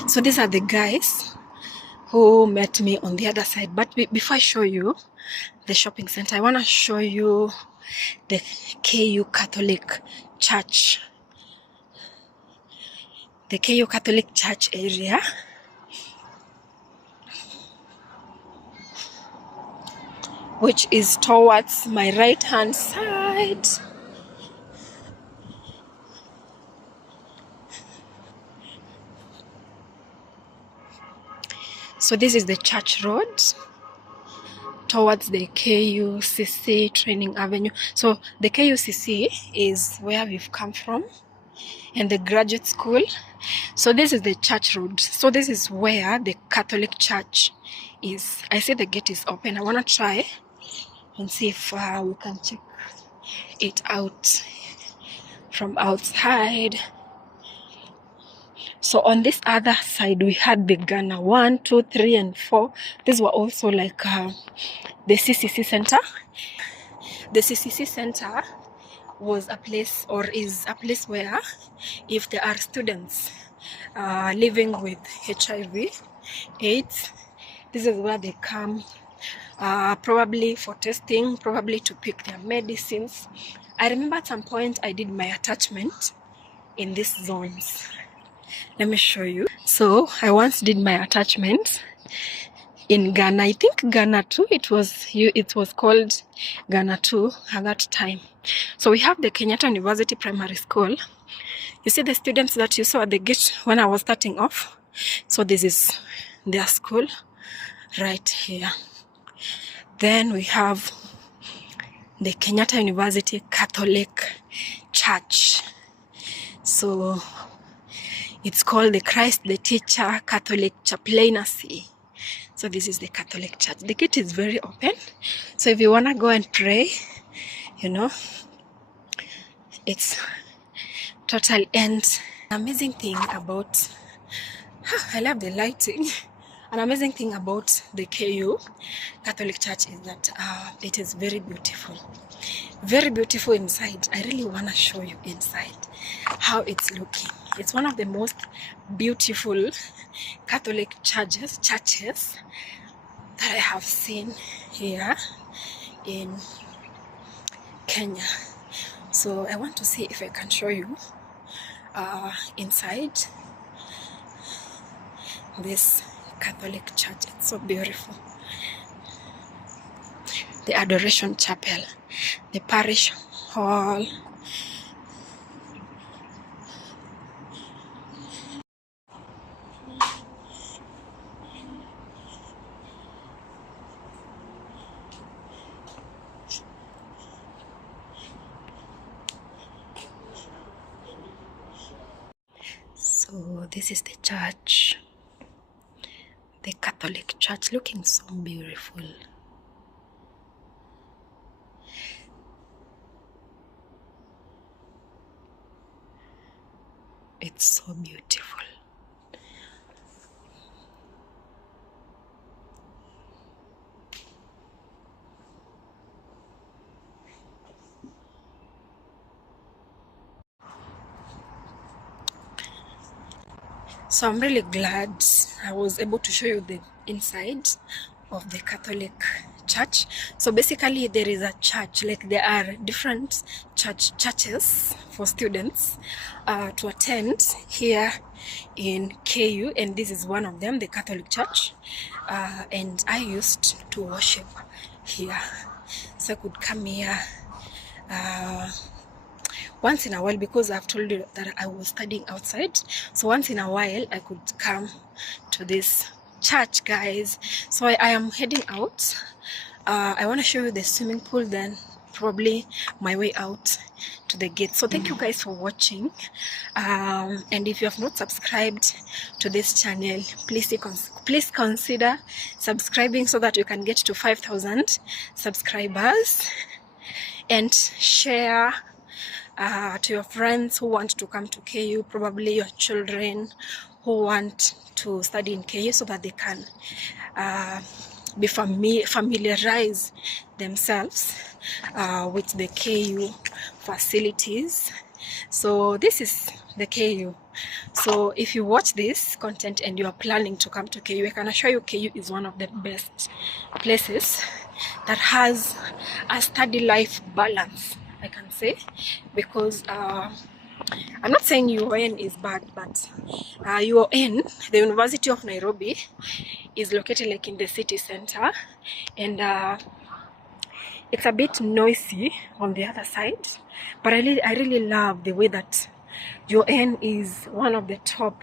so these are the guys who met me on the other side. But before I show you the shopping center, I want to show you the KU Catholic Church. The KU Catholic Church area. Which is towards my right hand side. So this is the church road towards the KUCC Training Avenue. So the KUCC is where we've come from, and the graduate school. So this is the church road. So this is where the Catholic Church is. I see the gate is open. I want to try and see if we can check it out from outside. So on this other side, we had the Ghana 1, 2, 3, and 4. These were also like the CCC Center. The CCC Center was a place, or is a place, where if there are students living with HIV, AIDS, this is where they come, probably for testing, probably to pick their medicines. I remember at some point I did my attachment in these zones. Let me show you. So I once did my attachment in Ghana. I think Ghana 2. It was called Ghana 2 at that time. So we have the Kenyatta University Primary School. You see the students that you saw at the gate when I was starting off. So this is their school right here. Then we have the Kenyatta University Catholic Church. So it's called the Christ the Teacher Catholic Chaplaincy. So this is the Catholic Church. The gate is very open. So if you want to go and pray, you know, it's total end. Amazing thing about, I love the lighting. An amazing thing about the KU Catholic Church is that it is very beautiful. Very beautiful inside. I really want to show you inside how it's looking. It's one of the most beautiful Catholic churches that I have seen here in Kenya. So I want to see if I can show you inside this Catholic church. It's so beautiful. The Adoration Chapel, the parish hall. So this is the church, the Catholic Church, looking so beautiful. It's so beautiful. So I'm really glad I was able to show you the inside of the Catholic Church. So basically there is a church, like there are different churches for students to attend here in KU, and this is one of them, the Catholic Church, and I used to worship here. So I could come here once in a while, because I've told you that I was studying outside, so once in a while I could come to this church, guys. So I am heading out. I want to show you the swimming pool, then probably my way out to the gate. So thank you guys for watching, and if you have not subscribed to this channel, please consider subscribing so that you can get to 5,000 subscribers, and share to your friends who want to come to KU, probably your children who want to study in KU, so that they can be familiarize themselves with the KU facilities. So this is the KU. So if you watch this content and you are planning to come to KU, I can assure you KU is one of the best places that has a study life balance, I can say, because I'm not saying UON is bad, but UON, the University of Nairobi, is located like in the city center, and it's a bit noisy on the other side, but I really love the way that UON is one of the top.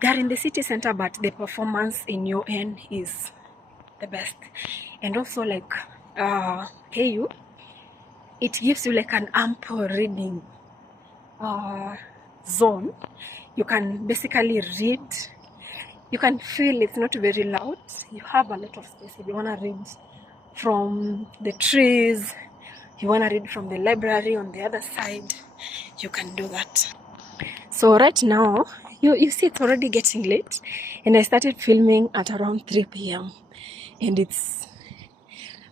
They're in the city center, but the performance in UON is the best. And also like KU, it gives you like an ample reading zone. You can basically read, you can feel it's not very loud. You have a lot of space. If you want to read from the trees, you want to read from the library on the other side, you can do that. So right now, you see it's already getting late, and I started filming at around 3 p.m. and it's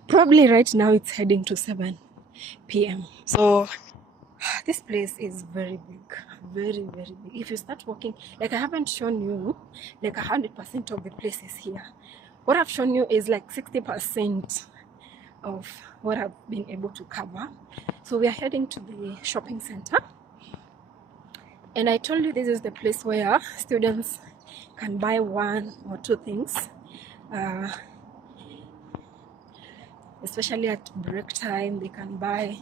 probably right now it's heading to 7 p.m. So this place is very big, very big. If you start walking, like I haven't shown you like 100% of the places here. What I've shown you is like 60% of what I've been able to cover. So we are heading to the shopping center, and I told you this is the place where students can buy 1 or 2 things, especially at break time. They can buy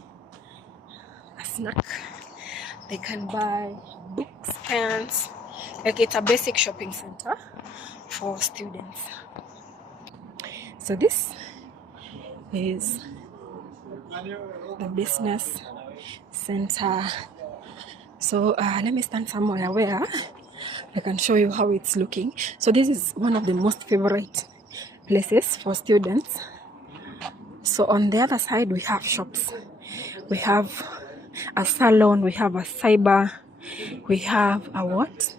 a snack, they can buy books, pens. Like it's a basic shopping center for students. So this is the business center. So let me stand somewhere where I can show you how it's looking. So this is one of the most favorite places for students. So on the other side we have shops, we have a salon, we have a cyber, we have a what?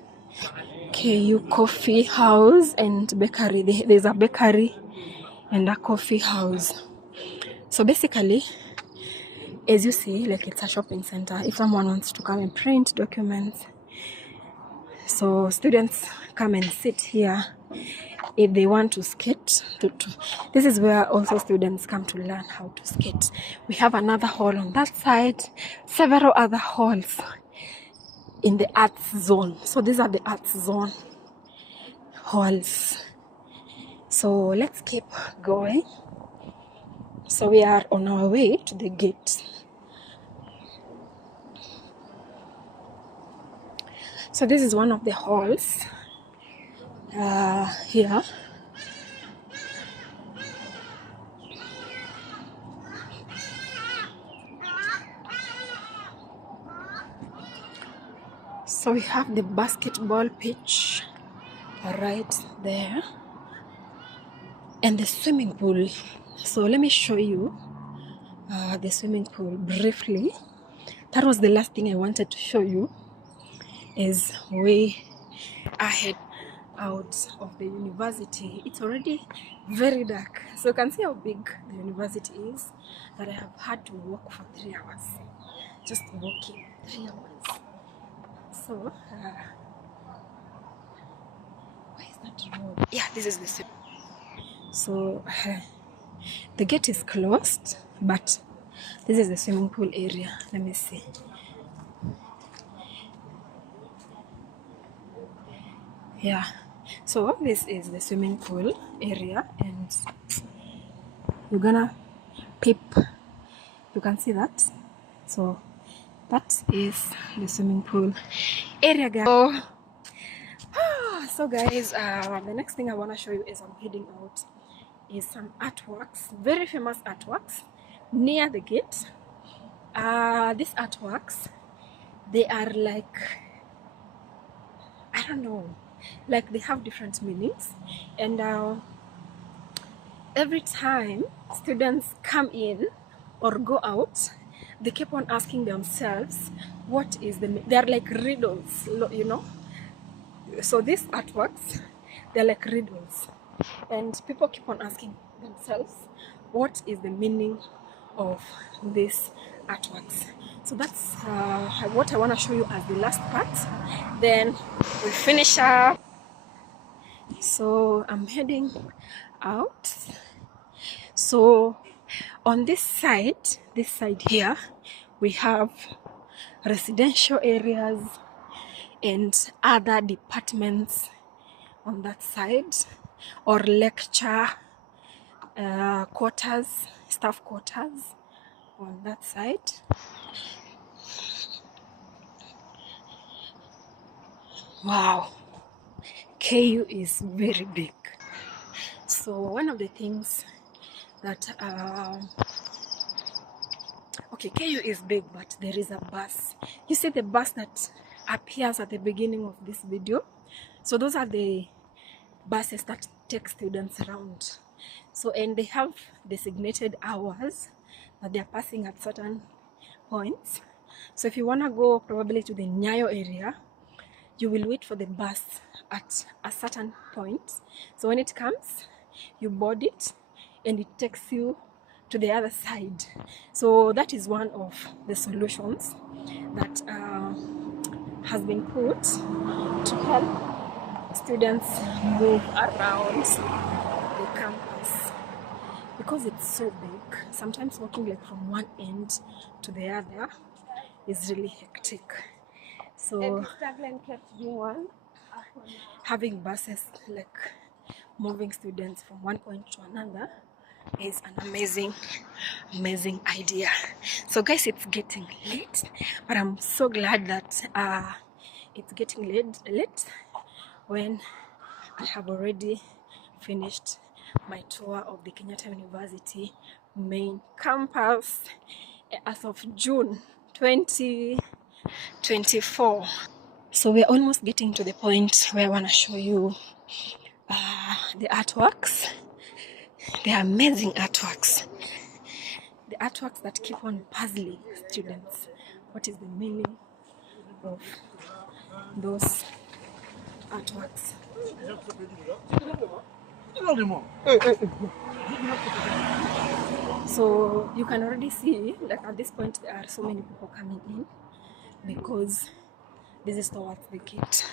KU coffee house and bakery. There's a bakery and a coffee house. So basically, as you see, like it's a shopping center. If someone wants to come and print documents, so students come and sit here. If they want to skate, this is where also students come to learn how to skate. We have another hall on that side, several other halls in the arts zone. So these are the arts zone halls. So let's keep going. So we are on our way to the gate. So this is one of the halls here. So we have the basketball pitch right there, and the swimming pool. So let me show you the swimming pool briefly. That was the last thing I wanted to show you, is way ahead out of the university. It's already very dark, so you can see how big the university is, that I have had to walk for 3 hours, just walking 3 hours. So where is that road? Yeah, this is the swimming. So the gate is closed, but this is the swimming pool area. Let me see. Yeah, so this is the swimming pool area, and you're gonna peep. You can see that So that is the swimming pool area, guys. So guys, the next thing I want to show you is I'm heading out is some artworks, very famous artworks near the gate. These artworks, they are like, I don't know, like they have different meanings, and every time students come in or go out, they keep on asking themselves what is they're like riddles, you know. So these artworks, they're like riddles, and people keep on asking themselves what is the meaning of these artworks. So that's what I want to show you as the last part, then we finish up. So I'm heading out. So on this side here, we have residential areas and other departments on that side, or lecture quarters, staff quarters on that side. Wow, KU is very big. So one of the things that okay, KU is big, but there is a bus. You see the bus that appears at the beginning of this video? So those are the buses that take students around. So, and they have designated hours that they are passing at certain points. So if you want to go probably to the Nyayo area, you will wait for the bus at a certain point. So when it comes, you board it and it takes you to the other side. So that is one of the solutions that has been put to help students move around the campus, because it's so big. Sometimes walking like from one end to the other is really hectic. So having buses like moving students from one point to another is an amazing idea. So guys, it's getting late, but I'm so glad that it's getting late when I have already finished my tour of the Kenyatta University Main Campus as of June 2024. So we're almost getting to the point where I want to show you the artworks. They are amazing artworks. The artworks that keep on puzzling students. What is the meaning of those artworks? So you can already see, like at this point, there are so many people coming in because this is towards the gate.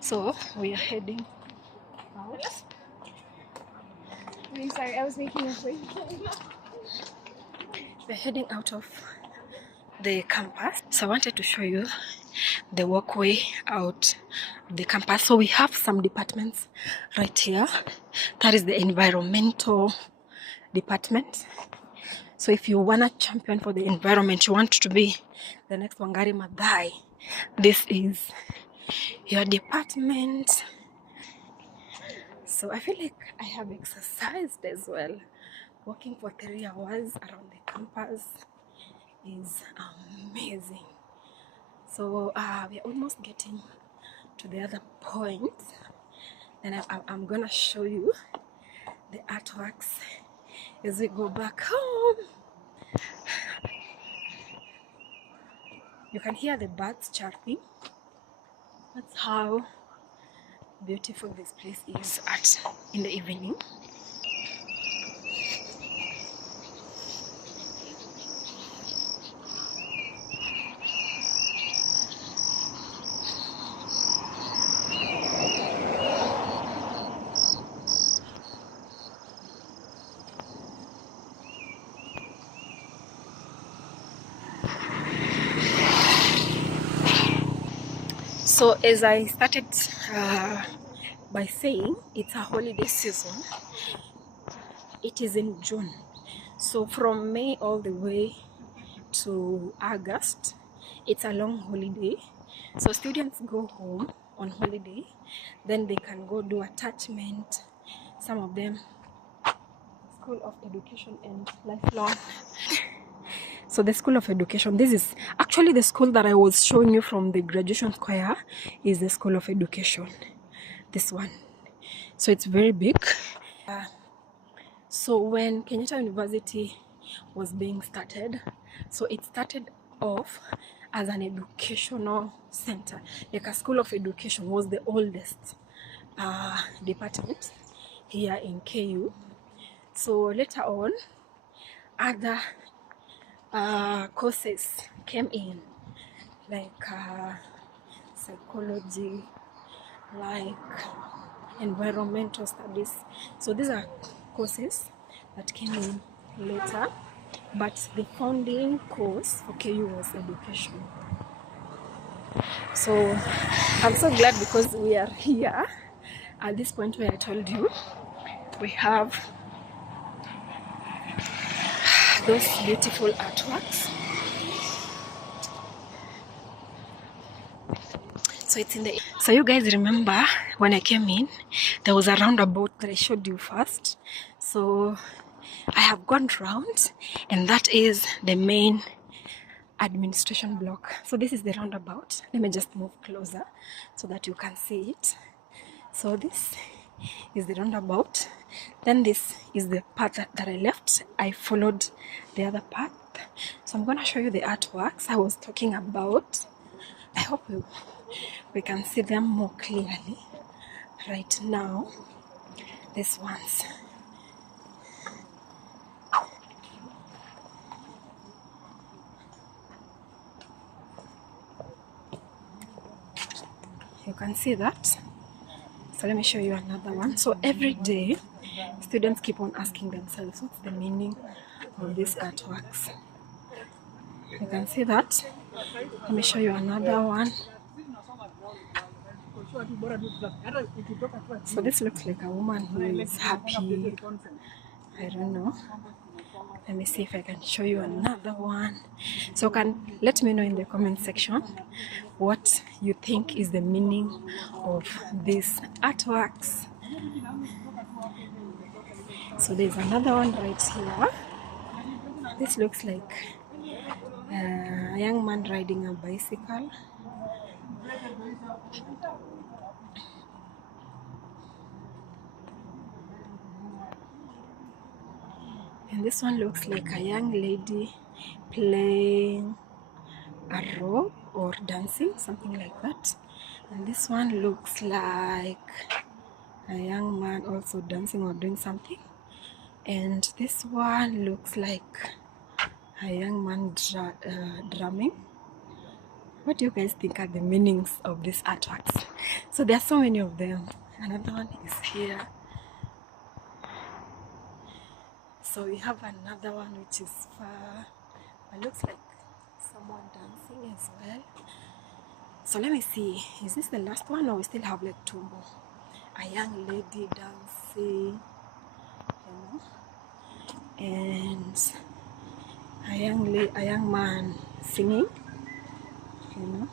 So we are heading out. I'm sorry, I was making a point. We're heading out of the campus. So I wanted to show you the walkway out of the campus. So we have some departments right here. That is the environmental department. So if you want to champion for the environment, you want to be the next Wangari Maathai, this is your department. So I feel like I have exercised as well. Walking for 3 hours around the campus is amazing. So we're almost getting to the other point. And I'm gonna show you the artworks as we go back home. You can hear the birds chirping. That's how beautiful this place is in the evening. So as I started by saying, it's a holiday season. It is in June. So from May all the way to August. It's a long holiday, so students go home on holiday, then they can go do attachment. Some of them School of Education and Lifelong. So the School of Education, this is actually the school that I was showing you from the graduation choir, is the School of Education, this one. So it's very big. So when Kenyatta University was being started, so it started off as an educational center. Like a School of Education was the oldest department here in KU. So later on, other courses came in, like psychology, like environmental studies. So these are courses that came in later, but the founding course for KU was education. So I'm so glad because we are here at this point where I told you we have those beautiful artworks. So it's in the, so you guys remember when I came in, there was a roundabout that I showed you first. So I have gone round, and that is the main administration block. So this is the roundabout. Let me just move closer so that you can see it. So this is the roundabout. Then this is the path that I left. I followed the other path. So I'm going to show you the artworks I was talking about. I hope we can see them more clearly right now. These ones. You can see that. So let me show you another one. So every day, students keep on asking themselves, what's the meaning of these artworks? You can see that. Let me show you another one. So this looks like a woman who is happy. I don't know. Let me see if I can show you another one. So let me know in the comment section what you think is the meaning of these artworks. So there's another one right here. This looks like a young man riding a bicycle. And this one looks like a young lady playing a rope or dancing, something like that. And this one looks like a young man also dancing or doing something. And this one looks like a young man drumming. What do you guys think are the meanings of these artworks? So there are so many of them. Another one is here. So we have another one which is far. It looks like someone dancing as well. So let me see. Is this the last one, or we still have like two more? A young lady dancing, you know, and a young man singing, you know.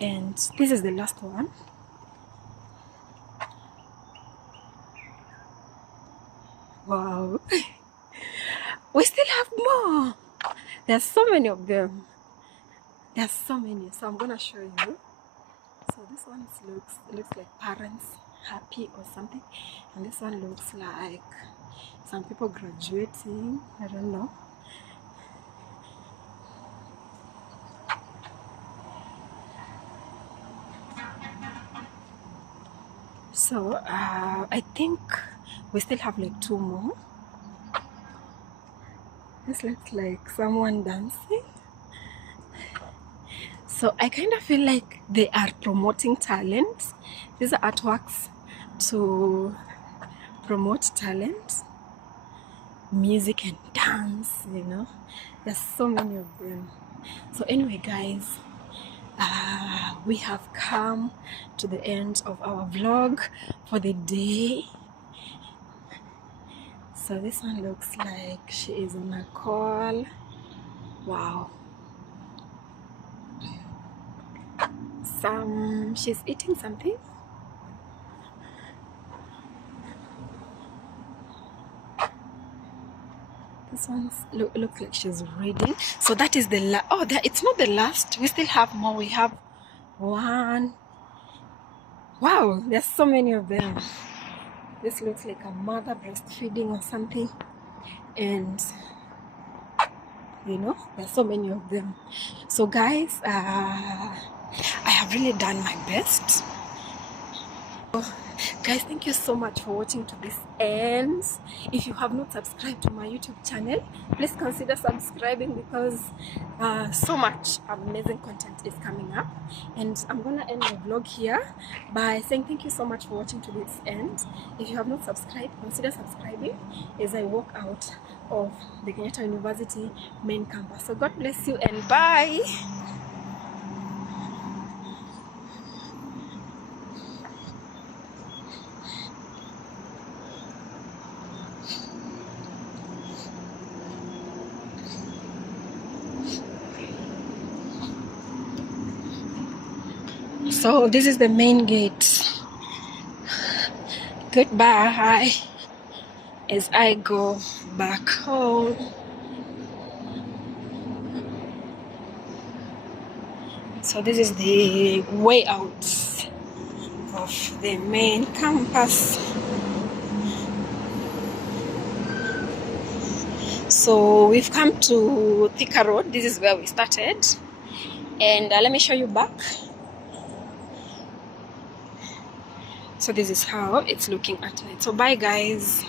And this is the last one. Wow. We still have more. There's so many of them. There's so many. So I'm gonna show you. So this one looks like parents happy or something, and this one looks like some people graduating. I don't know. So I think we still have like two more. This looks like someone dancing. So I kind of feel like they are promoting talent. These are artworks to promote talent, music and dance, you know. There's so many of them. So anyway guys, we have come to the end of our vlog for the day. So this one looks like she is on a call Wow. She's eating something. This one looks like she's reading. So that is the it's not the last. We still have more. We have one. Wow, there's so many of them. This looks like a mother breastfeeding or something. And you know, there's so many of them. So guys, I have really done my best. Guys, thank you so much for watching to this end. If you have not subscribed to my YouTube channel, please consider subscribing, because so much amazing content is coming up. And I'm gonna end my vlog here by saying thank you so much for watching to this end. If you have not subscribed, consider subscribing as I walk out of the Kenyatta University Main Campus. So God bless you and bye. So this is the main gate. Goodbye as I go back home. So this is the way out of the main campus. So we've come to Thika Road. This is where we started, and let me show you back. So this is how it's looking at night. So bye guys.